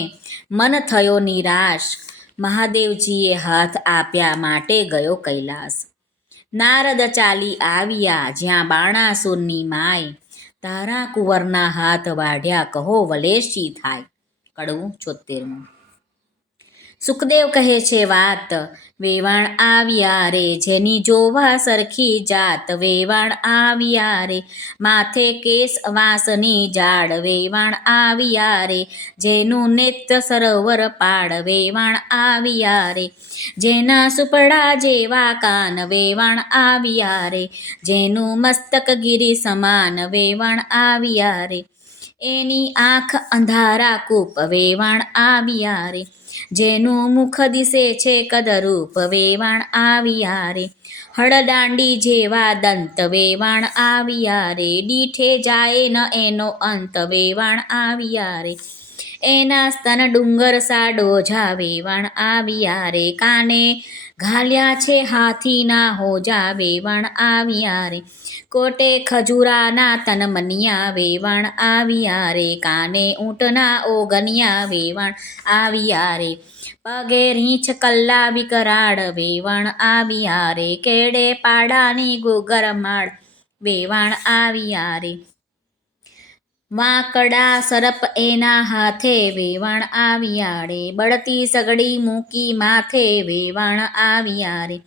મન થયો નિરાશ. મહાદેવજીએ હાથ આપ્યા માટે ગયો કૈલાસ. નારદ ચાલી આવ્યા જ્યાં બાણાસુરની માય, તારા કુંવરના હાથ વાઢ્યા કહો વલેશી થાય. કડવું 76. સુખદેવ કહે છે વાત, વેવાણ આવ્યા રે જેની જોવા સરખી જાત. વેવાણ આવ્યા રે માથે કેસ વાંસની જાડ. વેવાણ આવ્યા રે જેનું નેત્ર સરોવર પાડ. વેવાણ આવ્યા રે જેના સુપડા જેવા કાન. વેવાણ આવ્યા રે જેનું મસ્તક ગિરી સમાન. વેવાણ આવ્યા રે એની આંખ અંધારા કૂપ. વેવાણ આવ્યા રે જેનું મુખ દિશે છે કદરૂપ. વેવાણ આવ્યા રે હળદાંડી જેવા દંત. વેવાણ આવ્યા રે દીઠે જાય ન એનો અંત. વેવાણ આવ્યા રે એના સ્તન ડુંગર સા ડોઝા. વેવાણ આવ્યા રે કાને ઘાલ્યા છે હાથીના હોજા. વેવાણ આવ્યા રે કોટે ખજૂરાના તનમનિયા. વેવાણ આવ્યા રે કાને ઊંટના ઓગનિયા. વેવાણ આવ્યા રે પગે રીંછ કલ્લા વિકરાળ. વેવાણ આવ્યા રે કેડે પાડાની ગુગરમાળ. વેવાણ આવ્યા રે વાંકડા સર્પ એના હાથે. વેવાણ આવ્યા રે બળતી સગડી મૂકી માથે. વેવાણ આવ્યા રે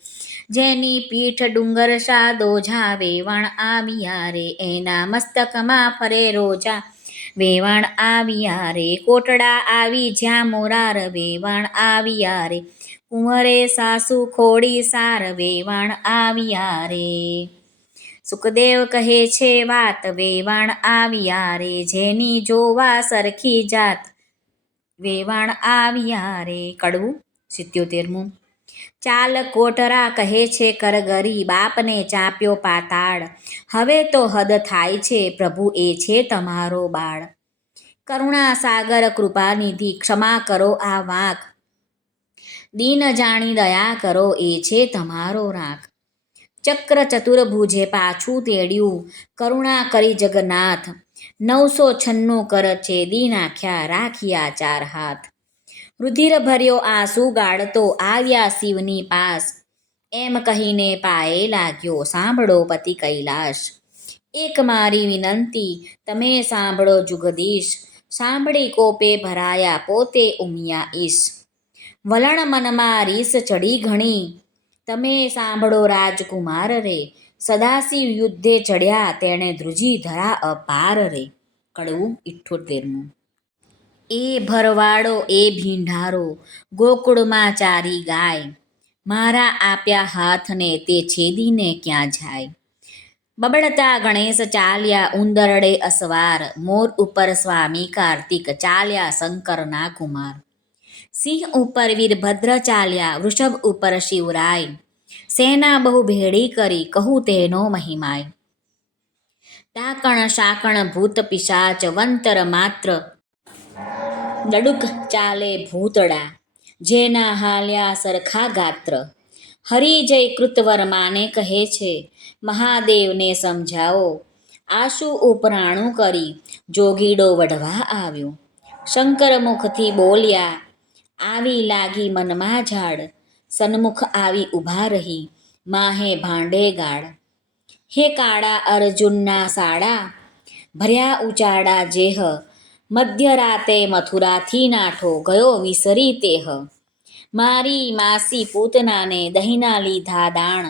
જેની પીઠ ડુંગર સા દોઝા. વેવાણ આવ્યા રે એના મસ્તકમાં ફરે રોજા. વેવાણ આવ્યા રે કોટડા આવી જ્યાં મોરાર. વેવાણ આવ્યા રે કુંવરે સાસુ ખોડી સાર. વેવાણ આવ્યા રે સુખદેવ કહે છે વાત, વેવાણ આવ્યા રે જેની જોવા સરખી જાત. વેવાણ આવ્યા રે. કડવું 77. ચાલ કોટરા કહે છે કરગરી, બાપને ચાપ્યો પાતાળ. હવે તો હદ થાય છે પ્રભુ, એ છે તમારો બાળ. કરુણા સાગર કૃપાનિધિ, ક્ષમા કરો આ વાંક. દીન જાણી દયા કરો, એ છે તમારો રાખ. ચક્ર ચતુર્ભુજે પાછું તેડ્યું, કરુણા કરી જગન્નાથ. 996 કર છેદી નાખ્યા, રાખ્યા 4 હાથ. રુધિર ભર્યો આંસુ ગાળતો આવ્યા શિવની પાસ. એમ કહીને પાયે લાગ્યો, સાંભળો પતિ કૈલાશ. એક મારી વિનંતી તમે સાંભળો જુગદીશ. સાંભળી કોપે ભરાયા પોતે ઉમિયા ઈશ. વલણ મનમાં રીસ ચડી ઘણી, તમે સાંભળો રાજકુમાર રે. સદાશિવ યુદ્ધે ચડ્યા, તેણે ધ્રુજી ધરા અપાર રે. કડવું 78મું. એ ભરવાડો એ ભીંડારો, ગોકુળમાં ચારી ગાય. મારા આપ્યા હાથને તે છેદીને ક્યાં જાય. બબડતા ગણેશ ચાલ્યા ઉંદરડે અસવાર, મોર ઉપર સ્વામી કાર્તિક ચાલ્યા શંકરના કુમાર. સિંહ ઉપર વીરભદ્ર ચાલ્યા, વૃષભ ઉપર શિવરાય. સેના બહુ ભેળી કરી, કહું તેનો મહિમાય. ડાકણ શાકણ ભૂત પિશાચ વંતર માત્ર, દડુક ચાલે ભૂતડા, જેના હાલ્યા સરખા ગાત્ર. હરિજય કૃતવર્માને કહે છે, મહાદેવને સમજાવો. આશુ ઉપરાણું કરી, જોગીડો વઢવા આવ્યો. શંકર મુખથી બોલ્યા, આવી લાગી મનમાં ઝાડ. સન્મુખ આવી ઊભા રહી, માહે ભાંડે ગાળ. હે કાળા અર્જુનના સાડા, ભર્યા ઉચાડા જેહ. મધ્યરાતે મથુરાથી નાઠો, ગયો વિસરી તેહ. મારી માસી પૂતનાને દહીંના લીધા દાણ.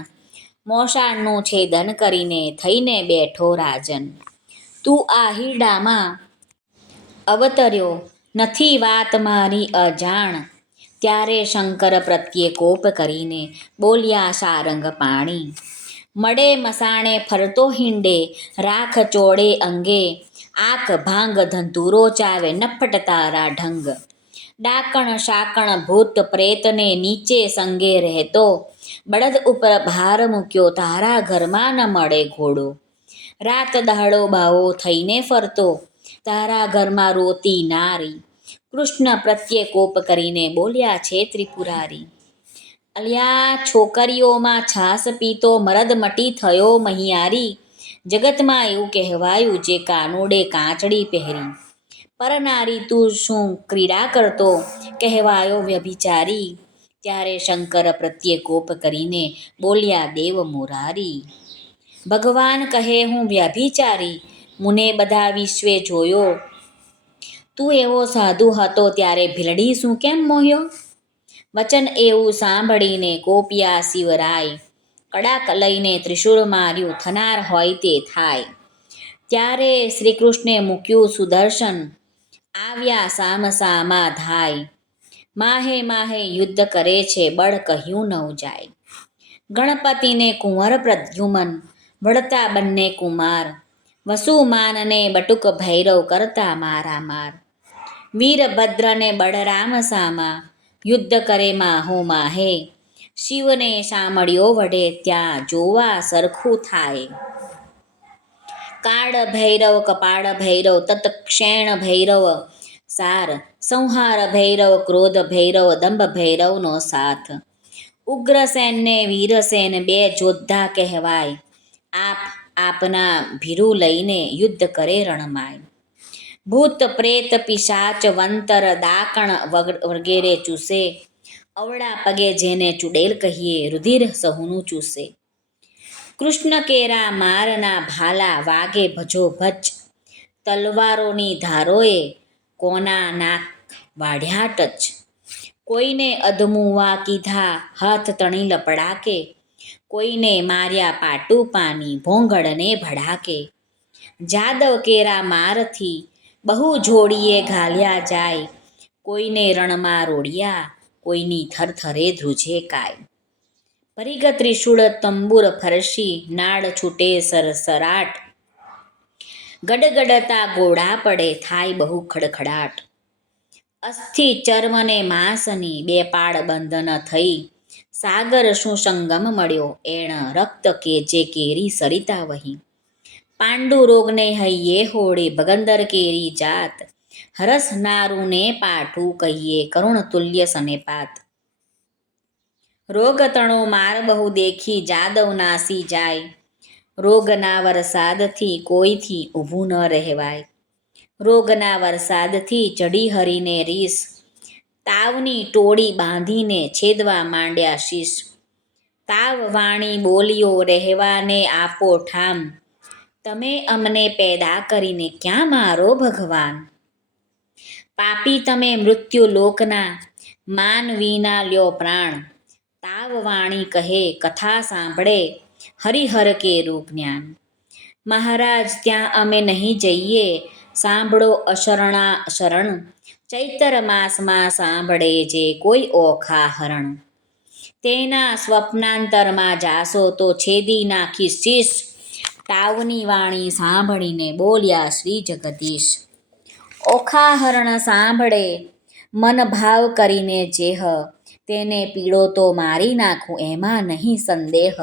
મોસાળનું છેદન કરીને થઈને બેઠો રાજન. તું આ હીરડામાં અવતર્યો, નથી વાત મારી અજાણ. ત્યારે શંકર પ્રત્યે કોપ કરીને બોલ્યા સારંગ પાણી. મળે મસાણે ફરતો હિંડે, રાખ ચોળે અંગે. આક ભાંગ ધંતુરો ચાવે, નફટ તારા ઢંગ. ડાકણ શાકણ ભૂત પ્રેતને નીચે સંગે રહેતો, બળદ ઉપર ભાર મૂક્યો તારા ઘરમાં ન મળે ઘોડો. રાત દહાડો બાવો થઈને ફરતો, તારા ઘરમાં રોતી નારી. કૃષ્ણ પ્રત્યે કોપ કરીને બોલ્યા છે ત્રિપુરારી. અલ્યા છોકરીઓમાં છાસ પીતો મરદ મટી થયો મહિયારી. જગતમાં એવું કહેવાયું, જે કાનુડે કાંચડી પહેરી. પર નારી તું શું ક્રીડા કરતો, કહેવાયો વ્યભિચારી. ત્યારે શંકર પ્રત્યે કોપ કરીને બોલ્યા દેવ મુરારી. ભગવાન કહે હું વ્યભિચારી, મુને બધા વિશ્વે જોયો. તું એવો સાધુ હતો ત્યારે ભીલડી શું કેમ મોહ્યો. વચન એવું સાંભળીને કોપ્યા શિવરાય. કડાક લઈને ત્રિશૂળ માર્યું, થનાર હોય તે થાય. ત્યારે શ્રી કૃષ્ણે મૂક્યું સુદર્શન, આવ્યા સામસામા ધાય. માહે માહે યુદ્ધ કરે છે, બળ કહ્યું ન જાય. ગણપતિને કુંવર પ્રદ્યુમન, વળતા બંને કુમાર. વસુમાનને બટુક ભૈરવ કરતા મારામાર. વીરભદ્રને બળરામ સામા, યુદ્ધ કરે માહો માહે. શિવને શામળિયો વઢે, ત્યાં જોવા સરખું થાય. કાળ ભૈરવ કપાળ ભૈરવ, તત્ક્ષેણ ભૈરવ સાર. સંહાર ભૈરવ, ક્રોધ ભૈરવ, દંભ ભૈરવનો સાથ. ઉગ્રસેનને વીરસેન બે જોદ્ધા કહેવાય. આપના ભીરું લઈને યુદ્ધ કરે રણમાય. ભૂત પ્રેત પિશાચ વંતર, દાકણ વગેરે ચૂસે. અવળા પગે જેને ચુડેલ કહીએ, રુધિર સહુનું ચૂસે. કૃષ્ણ કેરા મારના ભાલા, વાગે ભજો ભજ. તલવારોની ધારોએ, કોના નાક વાઢ્યા ટચ. કોઈને અધમુવા કીધા, હાથ તણી લપડાકે. કોઈને માર્યા પાટું પાની, ભોંગળને ભડાકે. જાદવ કેરા મારથી, બહુ જોડીએ ઘાલ્યા જાય. કોઈને રણમાં રોડિયા, કોઈની થરથરે ધ્રુજે કાય. પરિગ ત્રિશૂળ તંબુર ફરસી, નાળ છૂટે સરસરાટ. ગડગડતા ગોળા પડે, થાય બહુ ખડખડાટ. અસ્થિ ચર્મને માંસની, બે પાળ બંધન થઈ. સાગર શું સંગમ મળ્યો એણ રક્ત કે જે કેરી સરિતા વહી. પાંડુ રોગને હૈયે હોળે ભગંદર કેરી જાત. હરસ નારુને પાઠું કહીએ કરુણ તુલ્ય સનેપાત. રોગ તણો માર બહુ દેખી જાદવ નાસી જાય. રોગના વરસાદથી કોઈથી ઊભું ન રહેવાય. રોગના વરસાદથી ચડી હરીને રીસ. તાવની ટોળી બાંધીને છેદવા માંડ્યા શીશ. તાવ વાણી બોલીઓ રહેવાને આપો ઠામ. તમે અમને પેદા કરીને ક્યાં મારો ભગવાન. પાપી તમે મૃત્યુ લોકના માનવીના લ્યો પ્રાણ. તાવ વાણી કહે કથા સાંભળે હરિહર કેરું જ્ઞાન. મહારાજ ત્યાં અમે નહીં જઈએ સાંભળો અશરણા શરણ. ચૈતર માસમાં સાંભળે જે કોઈ ઓખા હરણ. તેના સ્વપ્નાંતરમાં જાશો તો છેદી નાખી શીશ. તાવની વાણી સાંભળીને બોલ્યા શ્રી જગદીશ. ઓખા હરણ સાંભળે મન ભાવ કરીને જેહ. તેને પીડો તો મારી નાખું એમાં નહીં સંદેહ.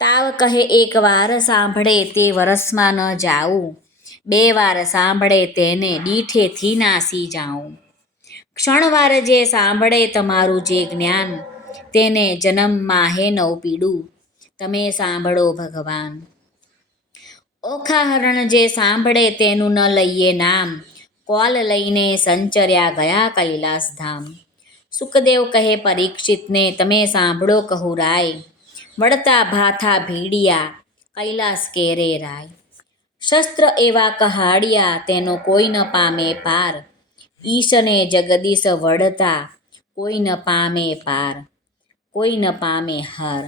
તાવ કહે એક વાર સાંભળે તે વરસમાં ન જાઉં. બે વાર સાંભળે તેને દીઠેથી નાસી જાઉં. ક્ષણવાર જે સાંભળે તમારું જે જ્ઞાન. તેને જન્મ માહે નવ પીડું. તમે સાંભળો ભગવાન. ઓખા હરણ જે સાંભળે તેનું ન લઈએ નામ. કોલ લઈને સંચર્યા ગયા કૈલાસ ધામ. સુખદેવ કહે પરીક્ષિતને તમે સાંભળો કહું રાય. વળતા ભાથા ભીડિયા કૈલાસ કેરે રાય. શસ્ત્ર એવા કહાડિયા તેનો કોઈ ન પામે પાર. ઈશને જગદીશ વળતા કોઈ ન પામે પાર. કોઈ ન પામે હાર.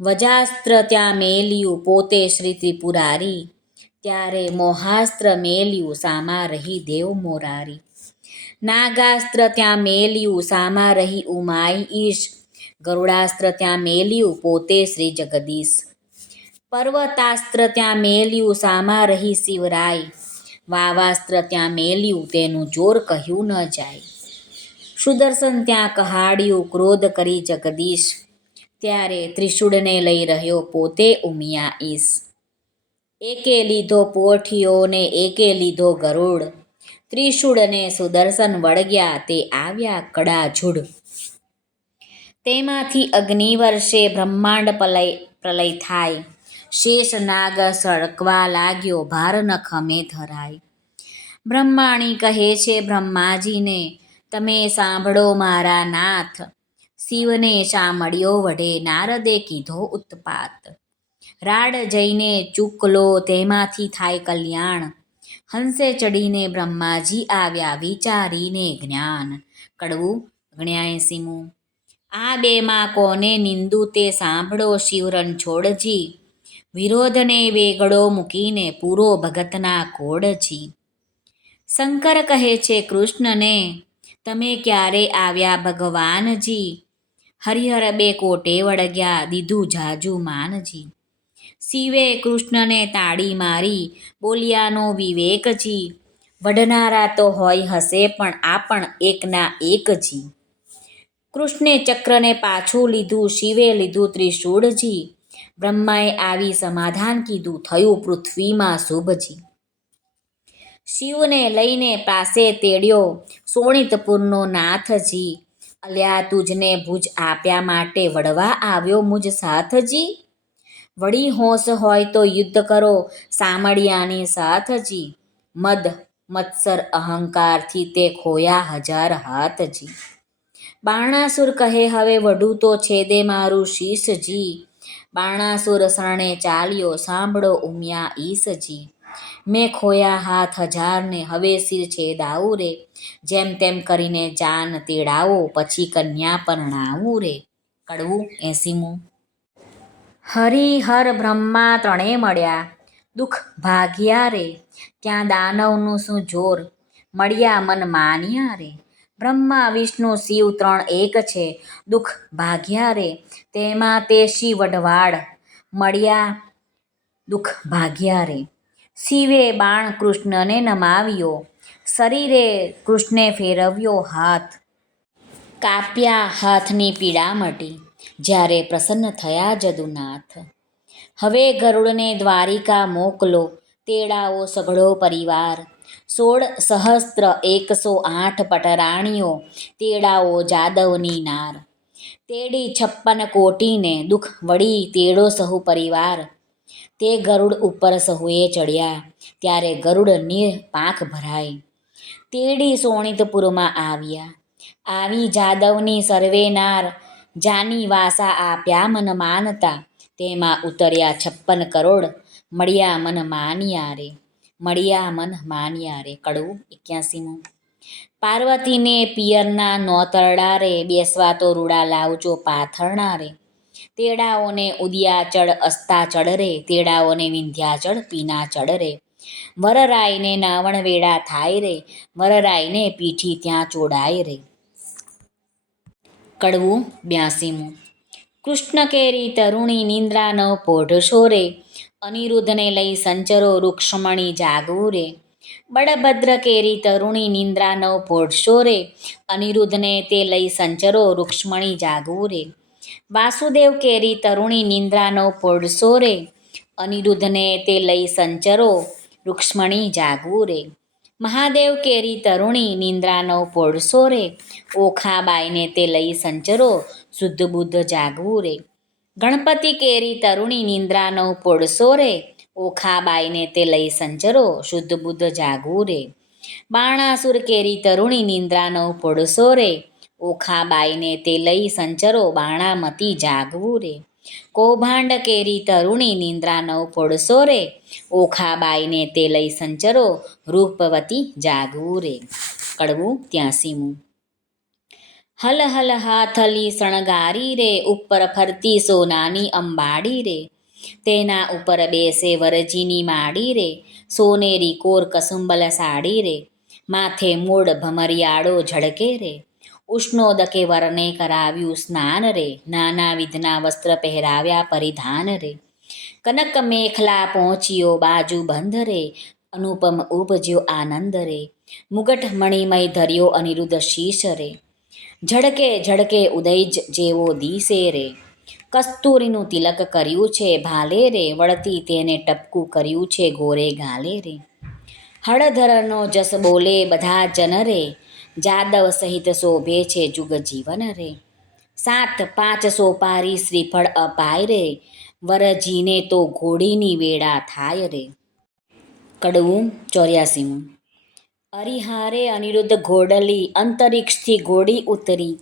વજાસ્ત્ર ત્યાં મેલ્યું પોતે શ્રી ત્રિપુરારી. ત્યારે મોહાસ્ત્ર મેલ્યું સામા રહી દેવ મોરારી. નાગાસ્ત્ર ત્યાં મેલ્યું સામા રહી ઉમાઈ ઈશ. ગરુડાસ્ત્ર ત્યાં મેલ્યું પોતે શ્રી જગદીશ. પર્વતાસ્ત્ર ત્યાં મેલ્યું સામા રહી શિવરાય. વાવાસ્ત્ર ત્યાં મેલ્યું તેનું જોર કહ્યું ન જાય. સુદર્શન ત્યાં કહાડ્યું ક્રોધ કરી જગદીશ. ત્યારે ત્રિશૂળને લઈ રહ્યો પોતે ઉમિયા ઈશ. એકે લીધો પોઠિયો ને એકે લીધો ગરુડ. ત્રિશૂળને સુદર્શન વળગ્યા તે આવ્યા કડાઝૂડ. તેમાંથી અગ્નિ વર્ષે બ્રહ્માંડ પ્રલય થાય. શેષ નાગ સળગવા લાગ્યો ભાર ન ખમે ધરાય. બ્રહ્માણી કહે છે બ્રહ્માજીને તમે સાંભળો મારા નાથ. શિવને શામળિયો વઢે નારદે કીધો ઉત્પાત. રાડ જઈને ચૂકલો તેમાંથી થાય કલ્યાણ. હંસે ચડીને બ્રહ્માજી આવ્યા વિચારીને જ્ઞાન. કડવું 79મું. આ બેમાં કોને નિંદુ તે સાંભળો શિવ રણછોડજી. વિરોધને વેગળો મૂકીને પૂરો ભગતના કોડજી. શંકર કહે છે કૃષ્ણને તમે ક્યારે આવ્યા ભગવાનજી. હરિહર બે કોટે વળગ્યા દીધું જાજુ માનજી. શિવે કૃષ્ણને તાળી મારી બોલ્યાનો વિવેકજી. વઢનારા તો હોય હશે પણ આપણ એકના એકજી. કૃષ્ણે ચક્રને પાછું લીધું શિવે લીધું ત્રિશૂળજી. બ્રહ્માએ આવી સમાધાન કીધું થયું પૃથ્વીમાં શુભજી. શિવને લઈને પાસે તેડ્યો શોણિતપુરનો નાથજી. અલ્યા તુજને ભુજ આપ્યા માટે વળવા આવ્યો મુજ સાથજી. વળી હોશ હોય તો યુદ્ધ કરો સામળિયાની સાથજી. મદ મત્સર અહંકારથી તે ખોયા હજાર હાથજી. બાણાસુર કહે હવે વઢું તો છેદે મારું શીશજી. બાણાસુર શરણે ચાલ્યો સાંભળો ઉમિયા ઈશજી. મેં ખોયા હાથ હજારને હવે શિર છેદાવું રે. જેમ તેમ કરીને જાન તેડાવો પછી કન્યા પરણાવું રે. કડવું 80મું. હરિહર બ્રહ્મા ત્રણે મળ્યા દુઃખ ભાગ્યા રે. ત્યાં દાનવનું શું જોર મળ્યા મન માન્યા રે. બ્રહ્મા વિષ્ણુ શિવ ત્રણ એક છે દુઃખ ભાગ્યા રે. તેમાં તે શિવ વઢવાડ મળ્યા દુઃખ ભાગ્યા રે. શિવે બાણ કૃષ્ણને નમાવ્યો શરીરે કૃષ્ણે ફેરવ્યો હાથ. કાપ્યા હાથની પીડા મટી, જ્યારે પ્રસન્ન થયા જદુનાથ. હવે ગરુડને દ્વારિકા મોકલો, તેડાવો સઘળો પરિવાર. 16,108 પટરાણીઓ, તેડાવો જાદવની નાર. તેડી 56 કોટીને દુઃખ વળી, તેડો સહુ પરિવાર. તે ગરુડ ઉપર સહુએ ચડ્યા, ત્યારે ગરુડની પાંખ ભરાઈ. તેડી શોણિતપુરમાં આવ્યા, આવી જાદવની સર્વે નાર. જાની વાસા આપ્યા મન માનતા, તેમાં ઉતર્યા 56 કરોડ. મળ્યા મન માન્યા રે, મળ્યા મન માન્યા રે. કડવું 81. પાર્વતીને પિયરના નોતરડા રે, બેસવા તો રૂડા લાવજો પાથરણા રે. તેડાઓને ઉદયાચળ અસ્તાચળ રે, તેડાઓને વિંધ્યાચળ પીનાચળ રે. વરરાયને નાવણ વેળા થાય રે, વરરાયને પીઠી ત્યાં ચોડાય રે. કડવું 82. કૃષ્ણ કેરી તરુણી નિંદ્રાનો પોઢશો રે, અનિરુદ્ધને લઈ સંચરો રૂક્ષ્મણી જાગવું રે. બળભદ્ર કેરી તરુણી નિંદ્રાનો પોઢશો રે, અનિરુદ્ધને તે લઈ સંચરો રૂક્ષ્મણી જાગવું રે. વાસુદેવ કેરી તરુણી નિંદ્રાનો પોઢશો રે, અનિરુદ્ધને તે લઈ સંચરો રૂક્ષ્મણી જાગવું રે. મહાદેવ કેરી તરુણી નિંદ્રાનો પોઢશો રે, ઓખાબાઈને તે લઈ સંચરો શુદ્ધ બુદ્ધ જાગવું રે. ગણપતિ કેરી તરુણી નિંદ્રાનો પોઢશો રે, ઓખાબાઈને તે લઈ સંચરો શુદ્ધ બુદ્ધ જાગવું રે. બાણાસુર કેરી તરુણી નિંદ્રાનો પોઢશો રે, ઓખાબાઈને તે લઈ સંચરો બાણામતી જાગવું રે. કૌભાંડ કેરી તરુણી નિંદ્રાનો પોઢશો રે, ઓખાબાઈને તે લઈ સંચરો રૂપવતી જાગવું રે. કડવું 83. હલ હલ હાથલી શણગારી રે, ઉપર ફરતી સોનાની અંબાડી રે. તેના ઉપર બેસે વરજીની માડી રે, સોનેરી કોર કસુંબલ સાડી રે. માથે મૂળ ભમરિયાળો ઝળકે રે, ઉષ્ણોદકે વરને કરાવ્યું સ્નાન રે. નાના વિધના વસ્ત્ર પહેરાવ્યા પરિધાન રે. કનક મેખલા પહોંચ્યો બાજુ બંધ રે, અનુપમ ઉપજ્યો આનંદ રે. મુગટ મણિમય ધર્યો અનિરુદ્ધ શીશ રે, ઝળકે ઝળકે ઉદય જેવો દીસે રે. કસ્તુરીનું તિલક કર્યું છે ભાલે રે, વળતી તેને ટપકું કર્યું છે ગોરે ગાલે રે. હળધરનો જસ બોલે બધા જન રે, જાદવ સહિત શોભે છે જુગ જીવન રે. 7-5 સોપારી શ્રીફળ અપાય રે, વરજીને તો ઘોડીની વેળા થાય રે. કડવું 84. અરિહારે અનિરુદ્ધ ઘોડલી, અંતરિક્ષથી ઘોડી ઉતરી.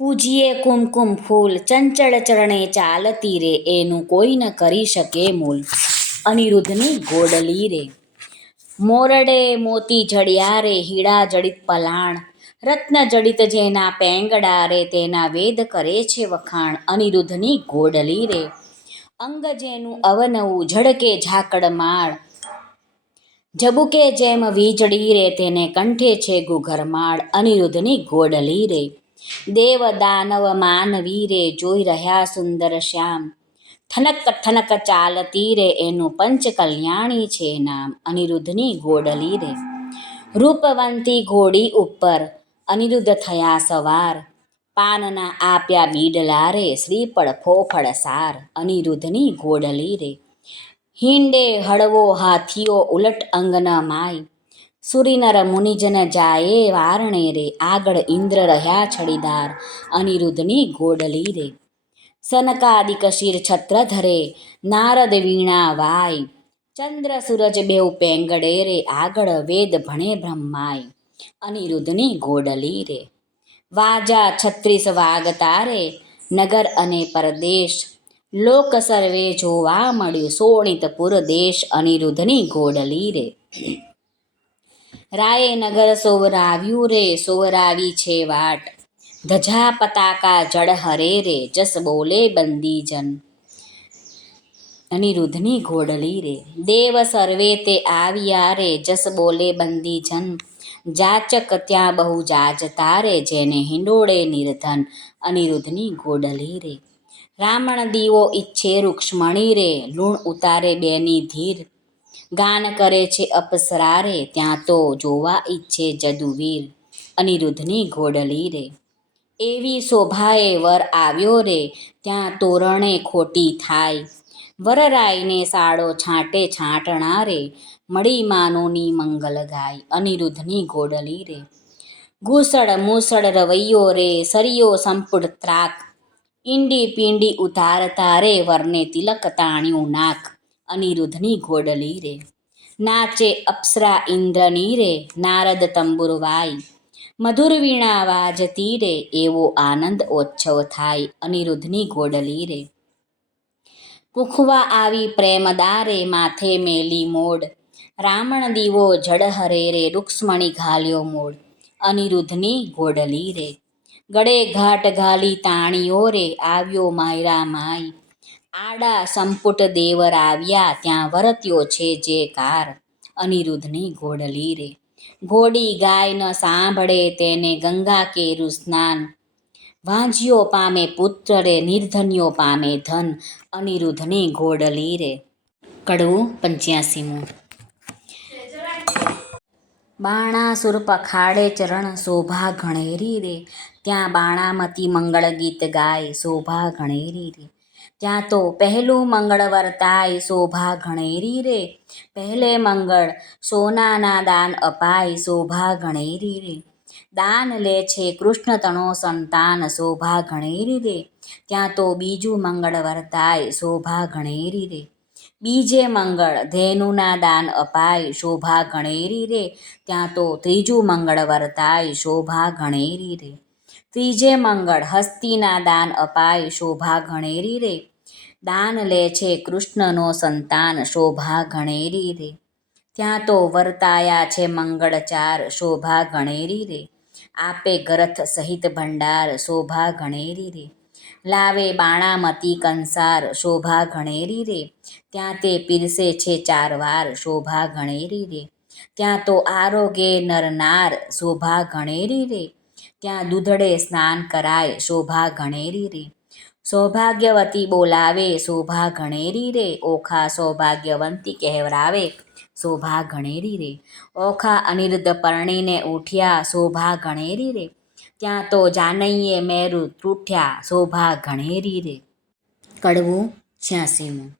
પૂજીએ કુમકુમ ફૂલ, ચંચળ ચરણે ચાલતી રે. એનું કોઈ ન કરી શકે મૂલ, અનિરુદ્ધની ઘોડલી રે. મોરડે મોતી જડ્યા રે, હીરા જડિત પલાણ. રત્ન જડિત જેના પેંગડા રે, તેના વેદ કરે છે વખાણ. અનિરુદ્ધની ઘોડલી રે. અંગ જેનું અવનવું, ઝળકે ઝાકળ માળ. ઝબુકે જેમ વીજળી રે, તેને કંઠે છે ઘૂઘરમાળ. અનિરુદ્ધની ઘોડલી રે. દેવ દાનવ માનવી રે, જોઈ રહ્યા સુંદર શ્યામ. થનક થનક ચાલતી રે, એનું પંચ કલ્યાણી છે નામ. અનિરુદ્ધની ઘોડલી રે. રૂપવંતી ઘોડી ઉપર અનિરુદ્ધ થયા સવાર. પાનના આપ્યા બીડલા રે, શ્રીફળ ફોફળ સાર. અનિરુદ્ધની ઘોડલી રે. હિંડે હળવો હાથીઓ, ઉલટ અંગન માય. સુરીનર મુનિજન જાયે વારણે રે, આગળ ઇન્દ્ર રહ્યા છડીદાર. અનિરુદ્ધની ઘોડલી રે. સનકાદિક શિર છત્ર ધરે, નારદ વીણા વાય. ચંદ્ર સૂરજ બેઉ પેંગડે રે, આગળ વેદ ભણે બ્રહ્માય. અનિરુદ્ધની ઘોડલી રે. વાજા 36 વાગતા રે, નગર અને પરદેશ. લોક સર્વે જોવા મળ્યું શોણિતપુર દેશ. અનિરુદ્ધની ઘોડલી રે. રાયે નગર સોવરાવ્યું રે, સોવરાવી છે વાટ. ધજા પતાકા જળ હરે રે, જસ બોલે બંદીજન. અનિરુદ્ધની ઘોડલી રે. દેવ સર્વે તે આવ્યા રે, જસ બોલે બંદીજન. જાચક ત્યાં બહુ જાજતા રે, જેને હિંડોળે નિર્ધન. અનિરુદ્ધની ઘોડલી રે. રામણ દીવો ઈચ્છે રૂક્ષ્મણી રે, લૂણ ઉતારે બેની ધીર. ગાન કરે છે અપ્સરા રે, ત્યાં તો જોવા ઈચ્છે જદુવીર. અનિરુદ્ધની ઘોડલી રે. એવી શોભાએ વર આવ્યો રે, ત્યાં તોરણે ખોટી થાય. વરરાયને સાડો છાંટે છાંટણા રે, મળી માનોની મંગલ ગાય. અનિરુદ્ધની ઘોડલી રે. ઘૂસડ મૂસડ રવૈયો રે, સરિયો સંપુટ ત્રાક. ઈંડી પીંડી ઉતારતા રે, વરને તિલક તાણ્યું નાક. અનિરુદ્ધની ઘોડલી રે. નાચે અપ્સરા ઇન્દ્રની રે, નારદ તંબુર વાય. મધુર વીણા વાજતી રે, એવો આનંદ ઓચ્છવ થાય. અનિરુદ્ધની ઘોડલી રે. પૂખવા આવી પ્રેમદારે, માથે મેલી મોડ. રામણ દીવો જડહરે રે, રૂક્ષ્મણી ઘાલ્યો મોડ. અનિરુદ્ધની ઘોડલી રે. ગળે ઘાટ ઘાલી તાણીઓ રે, આવ્યો માયરા માય. આડા સંપુટ દેવર આવ્યા, ત્યાં વરત્યો છે જે કાર. અનિરુદ્ધની ઘોડલી રે. ઘોડી ગાય ન સાંભળે, તેને ગંગા કેરું સ્નાન. વાંઝ્યો પામે પુત્ર રે, નિર્ધન્યો પામે ધન. અનિરુદ્ધની ઘોડલી રે. કડવું 85મું. બાણાસુર પખાડે ચરણ, શોભા ઘણેરી રે. ત્યાં બાણામતી મંગળ ગીત ગાય, શોભા ઘણેરી રે. ત્યાં તો પહેલું મંગળ વર્તાય, શોભા ઘણેરી રે. પહેલે મંગળ સોનાના દાન અપાય, શોભા ઘણેરી રે. દાન લે છે કૃષ્ણ તણો સંતાન, શોભા ઘણેરી રે. ત્યાં તો બીજું મંગળ વર્તાય, શોભા ઘણેરી રે. બીજે મંગળ ધેનુના દાન અપાય, શોભા ઘણેરી રે. ત્યાં તો ત્રીજું મંગળ વર્તાય, શોભા ઘણેરી રે. ત્રીજે મંગળ હસ્તીના દાન અપાય, શોભા ઘણેરી રે. દાન લે છે કૃષ્ણનો સંતાન, શોભા ઘણેરી રે. ત્યાં તો વર્તાયા છે મંગળ ચાર, શોભા ઘણેરી રે. આપે ગરથ સહિત ભંડાર, શોભા ઘણેરી રે. લાવે બાણામતી કંસાર, શોભા ઘણેરી રે. ત્યાં તે પીરસે છે ચાર વાર, શોભા ઘણેરી રે. ત્યાં તો આરોગે નરનાર, શોભા ઘણેરી રે. ત્યાં દૂધડે સ્નાન કરાય, શોભા ઘણેરી રે. સૌભાગ્યવતી બોલાવે, શોભા ઘણેરી રે. ઓખા સૌભાગ્યવંતી કહેવરાવે, શોભા ઘણેરી રે. ઓખા અનિરુદ્ધ પરણીને ઉઠ્યા, શોભા ઘણેરી રે. ત્યાં તો જાનૈયે મેરુ તૂઠ્યા, શોભા ઘણેરી રે. કડવું 86મું.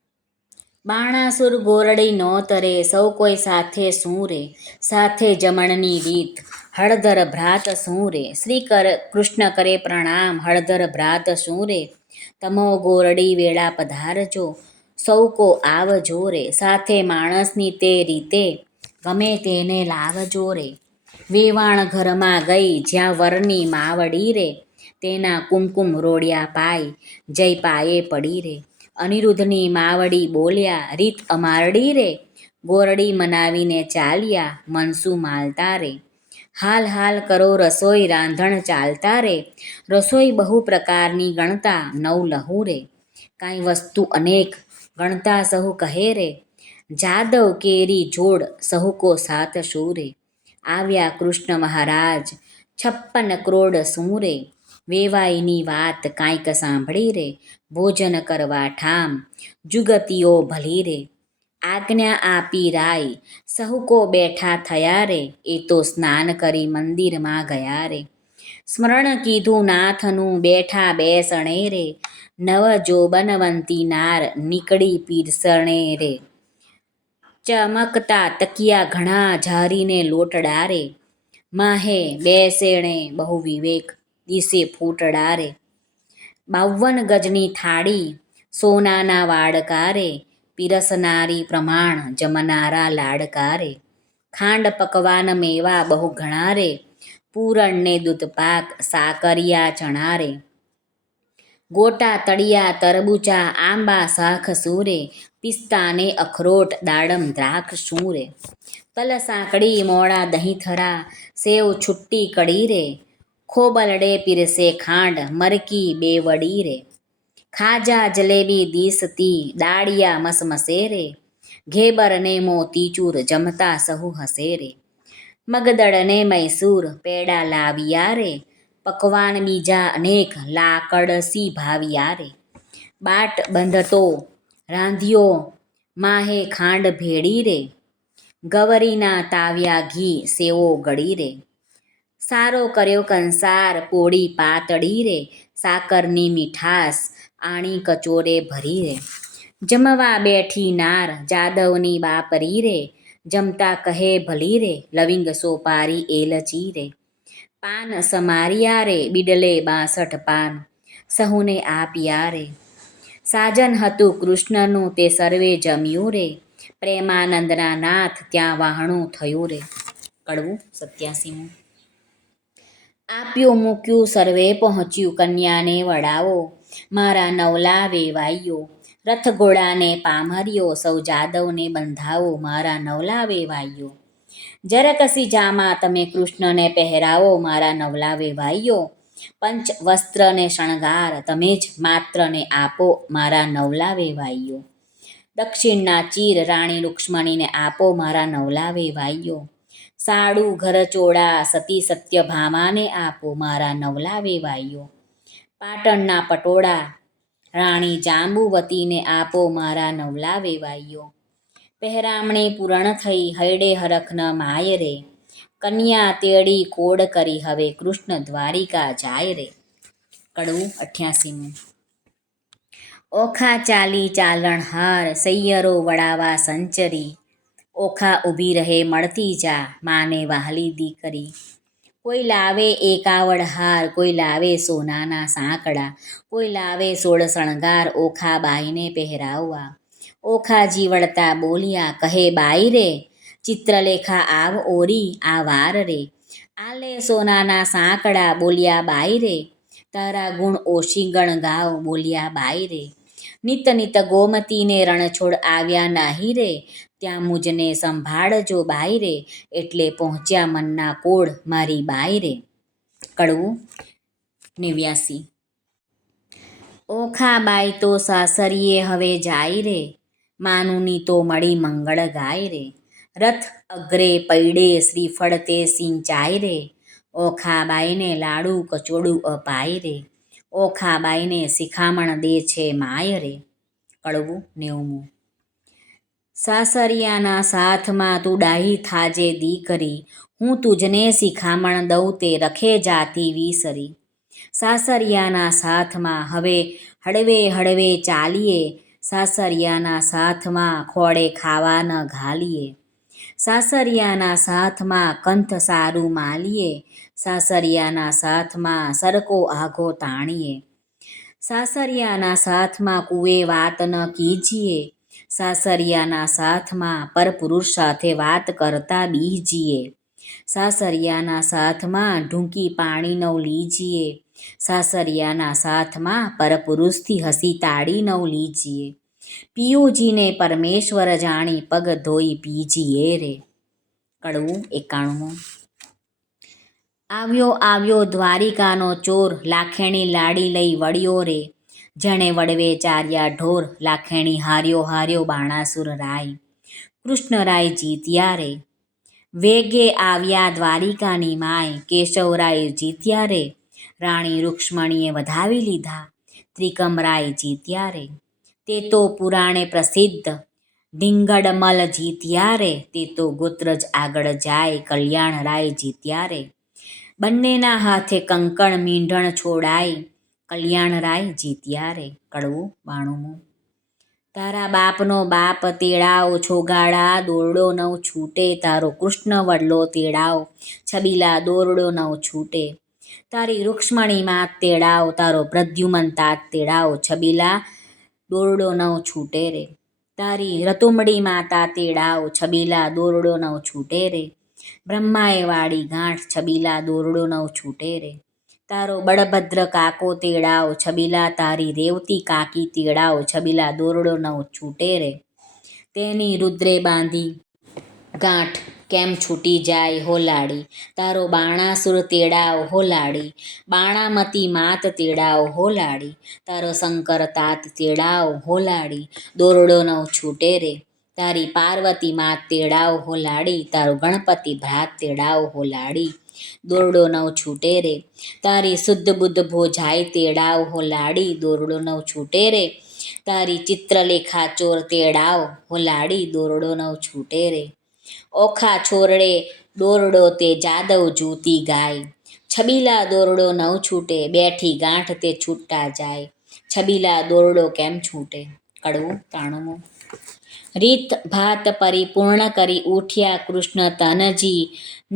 બાણાસુર ગોરડી નોતરે, સૌ કોઈ સાથે શું રે. સાથે જમણની રીત, હળદર ભ્રાત શું રે. શ્રી કૃષ્ણ કરે પ્રણામ, હળદર ભ્રાત શું રે. તમો ગોરડી વેળા પધારજો, સૌ કો આવજો રે. સાથે માણસની તે રીતે, ગમે તેને લાવજો રે. વેવાણ ઘરમાં ગઈ, જ્યાં વરની માવડી રે. તેના કુમકુમ રોડિયા પાય, જય પાયે પડી રે. અનિરુદ્ધની માવડી બોલ્યા, રીત અમારડી રે. ગોરડી મનાવીને ચાલ્યા, મનસું માલતા રે. હાલ હાલ કરો રસોઈ, રાંધણ ચાલતા રે. રસોઈ બહુ પ્રકારની ગણતા, નવ લહુ રે. કાંઈ વસ્તુ અનેક, ગણતા સહુ કહે રે. જાદવ કેરી જોડ, સહુ કો સાથ શું રે. આવ્યા કૃષ્ણ મહારાજ, 56 કરોડ શું રે. વેવાઈની વાત કાંઈક સાંભળી રે. ભોજન કરવા ઠામ, જુગતીઓ ભલી રે. આજ્ઞા આપી રાય, સહુ કો બેઠા થયા રે. એ તો સ્નાન કરી મંદિરમાં ગયા રે. સ્મરણ કીધું નાથનું, બેઠા બેસણે રે. નવ જોબનવંતી નાર, નીકળી પીરસણે રે. ચમકતા તકિયા ઘણા, ઝારીને લોટડા રે. માહે બેસેણે બહુ વિવેક, દિશે ફૂટડા રે. 52 ગજની થાળી, સોનાના વાડકા રે. પીરસનારી પ્રમાણ, જમનારા લાડકા રે. ખાંડ પકવાન મેવા બહુ ઘણા રે. પૂરણને દૂધપાક, સાકરિયા ચણા રે. ગોટા તળિયા તરબૂચા, આંબા શાખ શું રે. પિસ્તાને અખરોટ, દાડમ દ્રાક્ષ શું રે. તલ સાંકળી મોળા દહીંથરા, સેવ છુટ્ટી કડી રે. ખોબલડે પીરસે ખાંડ, મરકી બેવડી રે. ખાજા જલેબી દીસતી, દાળિયા મસમસે રે. ઘેબરને મોતીચૂર, જમતા સહુ હસે રે. મગદળને મૈસૂર, પેડા લાવ્યા રે. પકવાન બીજા અનેક, લાકડસી ભાવ્યા રે. બાટ બંધતો રાંધ્યો, માહે ખાંડ ભેળી રે. ગવરીના તાવ્યા ઘી, સેવો ગળી રે. સારો કર્યો કંસાર પોળી પાતળી રે, સાકરની મીઠાસ આણી કચોરે ભરી રે. જમવા બેઠી નાર જાદવની બાપરી રે, જમતા કહે ભલી રે, લવિંગ સોપારી એલચી રે. પાન સમારિયા રે, બિડલે 62 પાન, સહુને આપ્યા રે. સાજન હતું કૃષ્ણનું તે સર્વે જમ્યું રે, પ્રેમાનંદના નાથ ત્યાં વહાણું થયું રે. કડવું 87. આપ્યું મૂક્યું સર્વે પહોંચ્યું, કન્યાને વડાવો મારા નવલા વેવાઈઓ. રથ ઘોડાને પામર્યો, સૌ જાદવને બંધાવો મારા નવલા વેવાઈઓ. જરકસી જામા તમે કૃષ્ણને પહેરાવો મારા નવલા વેવાઈઓ. પંચ વસ્ત્રને શણગાર તમે જ માત્રને આપો મારા નવલા વેવાઈઓ. દક્ષિણના ચીર રાણી રૂક્ષ્મણીને આપો મારા નવલા વેવાઈઓ. સાડું ઘરચોળા સતી સત્યભામાને આપો મારા નવલા વેવાઈઓ. પાટણના પટોળા રાણી જાંબુવતીને આપો મારા નવલા વેવાઈઓ. પહેરામણી પૂરણ થઈ હૈડે હરખ ન માય રે, કન્યા તેડી કોડ કરી હવે કૃષ્ણ દ્વારિકા જાય રે. કડવું 88. ઓખા ચાલી ચાલણહાર સૈયરો વડાવા સંચરી, ઓખા ઊભી રહે મળતી જા માને વહાલી દીકરી. કોઈ લાવે એકાવડ હાર, કોઈ લાવે સોનાના સાંકડા, કોઈ લાવે 16 શણગાર ઓખા બાઈને પહેરાવવા. ઓખાજી વળતા બોલ્યા કહે બાઈ રે, ચિત્રલેખા આવ ઓરી આ વાર રે. આલે સોનાના સાંકડા બોલ્યા બાઈ રે, તારા ગુણ ઓશિંગણ ગાવ બોલ્યા બાઈ રે. નિત નિત ગોમતીને રણછોડ આવ્યા નાહી રે, ત્યાં મુજને સંભાળજો બાઈ રે, એટલે પહોંચ્યા મનના કોડ મારી બાઈ રે. કડવું 89. ઓખા બાઈ તો સાસરીએ હવે જાય રે, માનુની તો મળી મંગળ ગાય રે. રથ અગ્રે પૈડે શ્રીફળ તે સિંચાય રે, ઓખા બાઈને લાડુ કચોડું અપાય રે. ઓખા બાઈને શિખામણ દે છે માય રે. કડવું 90. સાસરિયાના સાથમાં તું ડાહી થાજે દીકરી, હું તુજને શિખામણ દઉં તે રખે જાતી વિસરી. સાસરિયાના સાથમાં હવે હળવે હળવે ચાલીએ, સાસરિયાના સાથમાં ખોળે ખાવા ન ઘાલીએ. સાસરિયાના સાથમાં કંથ સારું માલીએ, સાસરિયાના સાથમાં સરકો આઘો તાણીએ. સાસરિયાના સાથમાં કુએ વાત ન કીજીએ, સાસરિયાના સાથમાં પરપુરુષ સાથે વાત કરતા બીજીએ. સાસરિયાના સાથમાં ઢૂંકી પાણી નવ લીજીએ, સાસરિયાના સાથમાં પરપુરુષથી હસી તાળી નવ લીજીએ. પિયુજીને પરમેશ્વર જાણી પગ ધોઈ પીજીએ રે. કડવું 91. આવ્યો આવ્યો દ્વારિકાનો ચોર, લાખેણી લાડી લઈ વળ્યો રે. જણે વડવે ચાર્યા ઢોર, લાખેણી હાર્યો હાર્યો બાણાસુર રાય. કૃષ્ણરાય જીત્યા રે. વેગે આવ્યા દ્વારિકાની માય, કેશવરાય જીત્યા રે. રાણી રૂક્ષ્મણીએ વધાવી લીધા, ત્રિકમરાય જીત્યા રે. તે તો પુરાણે પ્રસિદ્ધ ઢીંગડમલ જીત્યા રે, તે તો ગોત્રજ આગળ જાય કલ્યાણરાય જીત્યા રે. બંનેના હાથે કંકણ મીંઢણ છોડાય, કલ્યાણરાય જીત્યા રે. કડવું 92. તારા બાપનો બાપ તેડાવ છોગાડા દોરડો નવ છૂટે, તારો કૃષ્ણ વડલો તેડાવ છબીલા દોરડો નવ છૂટે. તારી રૂક્ષ્મણી માત તેડાવ, તારો પ્રદ્યુમન તાત તેડાવ છબીલા દોરડો નવ છૂટે રે. તારી રતુમડી માતા તેડાવ, છબીલા દોરડો નવ છૂટે રે. બ્રહ્માએ વાળી ગાંઠ છબીલા દોરડો નવ છૂટે રે. તારો બળભદ્ર કાકો તેડાવ, છબીલા તારી રેવતી કાકી તેડાવ છબીલા દોરડો નવ છૂટે રે. તેની રુદ્રે બાંધી ગાંઠ કેમ છૂટી જાય હો લાડી, તારો બાણાસુર તેડાવ હો લાડી. બાણામતી માત તેડાવ હો લાડી, તારો શંકર તાત તેડાવ હો લાડી, દોરડો નવ છૂટે રે. તારી પાર્વતી માત તેડાવ હો લાડી, તારો ગણપતિ ભ્રાત તેડાવ હો લાડી, દોરડો નવ છૂટે રે. તારી શુદ્ધ બુદ્ધ ભોજાઈ તેડાવ હો લાડી, દોરડો નવ છૂટે રે. તારી ચિત્રલેખા ચોર તેડાવ હો લાડી, દોરડો નવ છૂટે રે. ઓખા છોરડે દોરડો તે જાદવ જૂતી ગાય, છબીલા દોરડો નવ છૂટે, બેઠી ગાંઠ તે છૂટતા જાય. છબીલા દોરડો કેમ છૂટે? કડવું 93. રીત ભાત પરિપૂર્ણ કરી ઉઠ્યા કૃષ્ણ તનજી,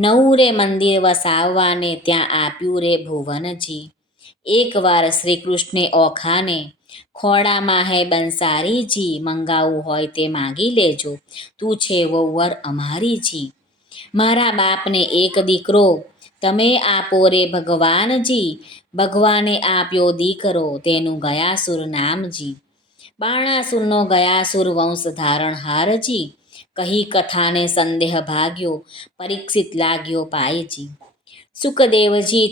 નવું રે મંદિર વસાવવાને ત્યાં આપ્યું રે ભુવનજી. એકવાર શ્રી કૃષ્ણે ઓખાને, ખોડામાં હે બંસારીજી, મંગાવું હોય તે માંગી લેજો, તું છે વહુવર અમારીજી. મારા બાપને એક દીકરો, તમે આપો રે ભગવાનજી, ભગવાને આપ્યો દીકરો, તેનું ગયાસુર નામજી. બાણાસુરનો ગયાસુર વંશ ધારણહારજી, કહી કથાને સંદેહ ભાગ્યો, પરીક્ષિત લાગ્યો પાયજી. સુખદેવજી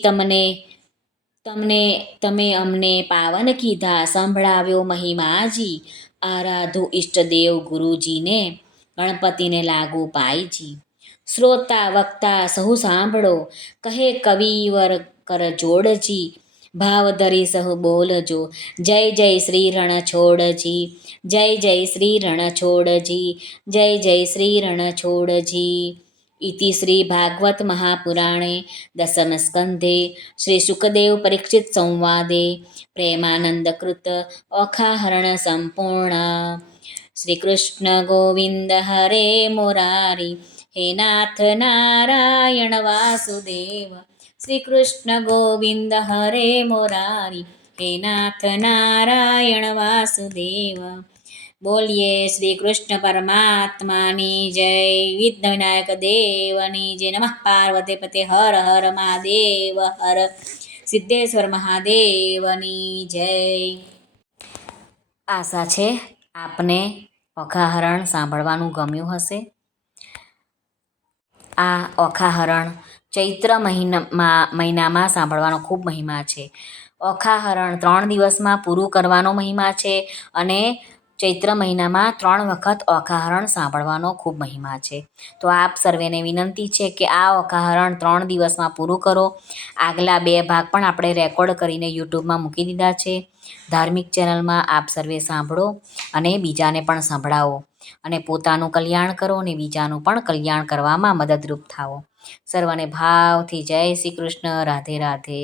તમે અમને પાવન કીધા, સંભળાવ્યો મહિમાજી, આરાધો ઈષ્ટદેવ ગુરુજીને, ગણપતિને લાગુ પાયજી. શ્રોતા વક્તા સહુ સાંભળો, કહે કવિવર કરજોડજી, ભાવ ધરી સહુ બોલજો, જય જય શ્રી રણછોડજી, જય જય શ્રી રણછોડજી, જય જય શ્રી રણછોડજી. ઇતિ શ્રી ભાગવત મહાપુરાણે દશમ સ્કંધે શ્રી સુખદેવ પરીક્ષિત સંવાદે પ્રેમાનંદકૃત ઓખાહરણ સંપૂર્ણ. શ્રી કૃષ્ણ ગોવિંદ હરે મુરારી, હે નાથ નારાયણ વાસુદેવ. શ્રી કૃષ્ણ ગોવિંદ હરે મુરારી, હે નાથ નારાયણ વાસુદેવ. બોલીએ શ્રી કૃષ્ણ પરમાત્માની જય. વિઘ્ન વિનાયક દેવની જય. નમઃ પાર્વતી પતે હર હર મહાદેવ હર. સિદ્ધેશ્વર મહાદેવની જય. આશા છે આપને ઓખાહરણ સાંભળવાનું ગમ્યું હશે. આ ઓખાહરણ ચૈત્ર મહિનામાં સાંભળવાનો ખૂબ મહિમા છે. ઓખાહરણ 3 દિવસમાં પૂરું કરવાનો મહિમા છે અને ચૈત્ર મહિનામાં 3 વખત ઓખાહરણ સાંભળવાનો ખૂબ મહિમા છે. તો આપ સર્વેને વિનંતી છે કે આ ઓખાહરણ 3 દિવસમાં પૂરું કરો. આગલા 2 ભાગ પણ આપણે રેકોર્ડ કરીને યુટ્યુબમાં મૂકી દીધા છે. ધાર્મિક ચેનલમાં આપ સર્વે સાંભળો અને બીજાને પણ સંભળાવો અને પોતાનું કલ્યાણ કરો અને બીજાનું પણ કલ્યાણ કરવામાં મદદરૂપ થાઓ. સર્વને ભાવથી જય શ્રી કૃષ્ણ. રાધે રાધે.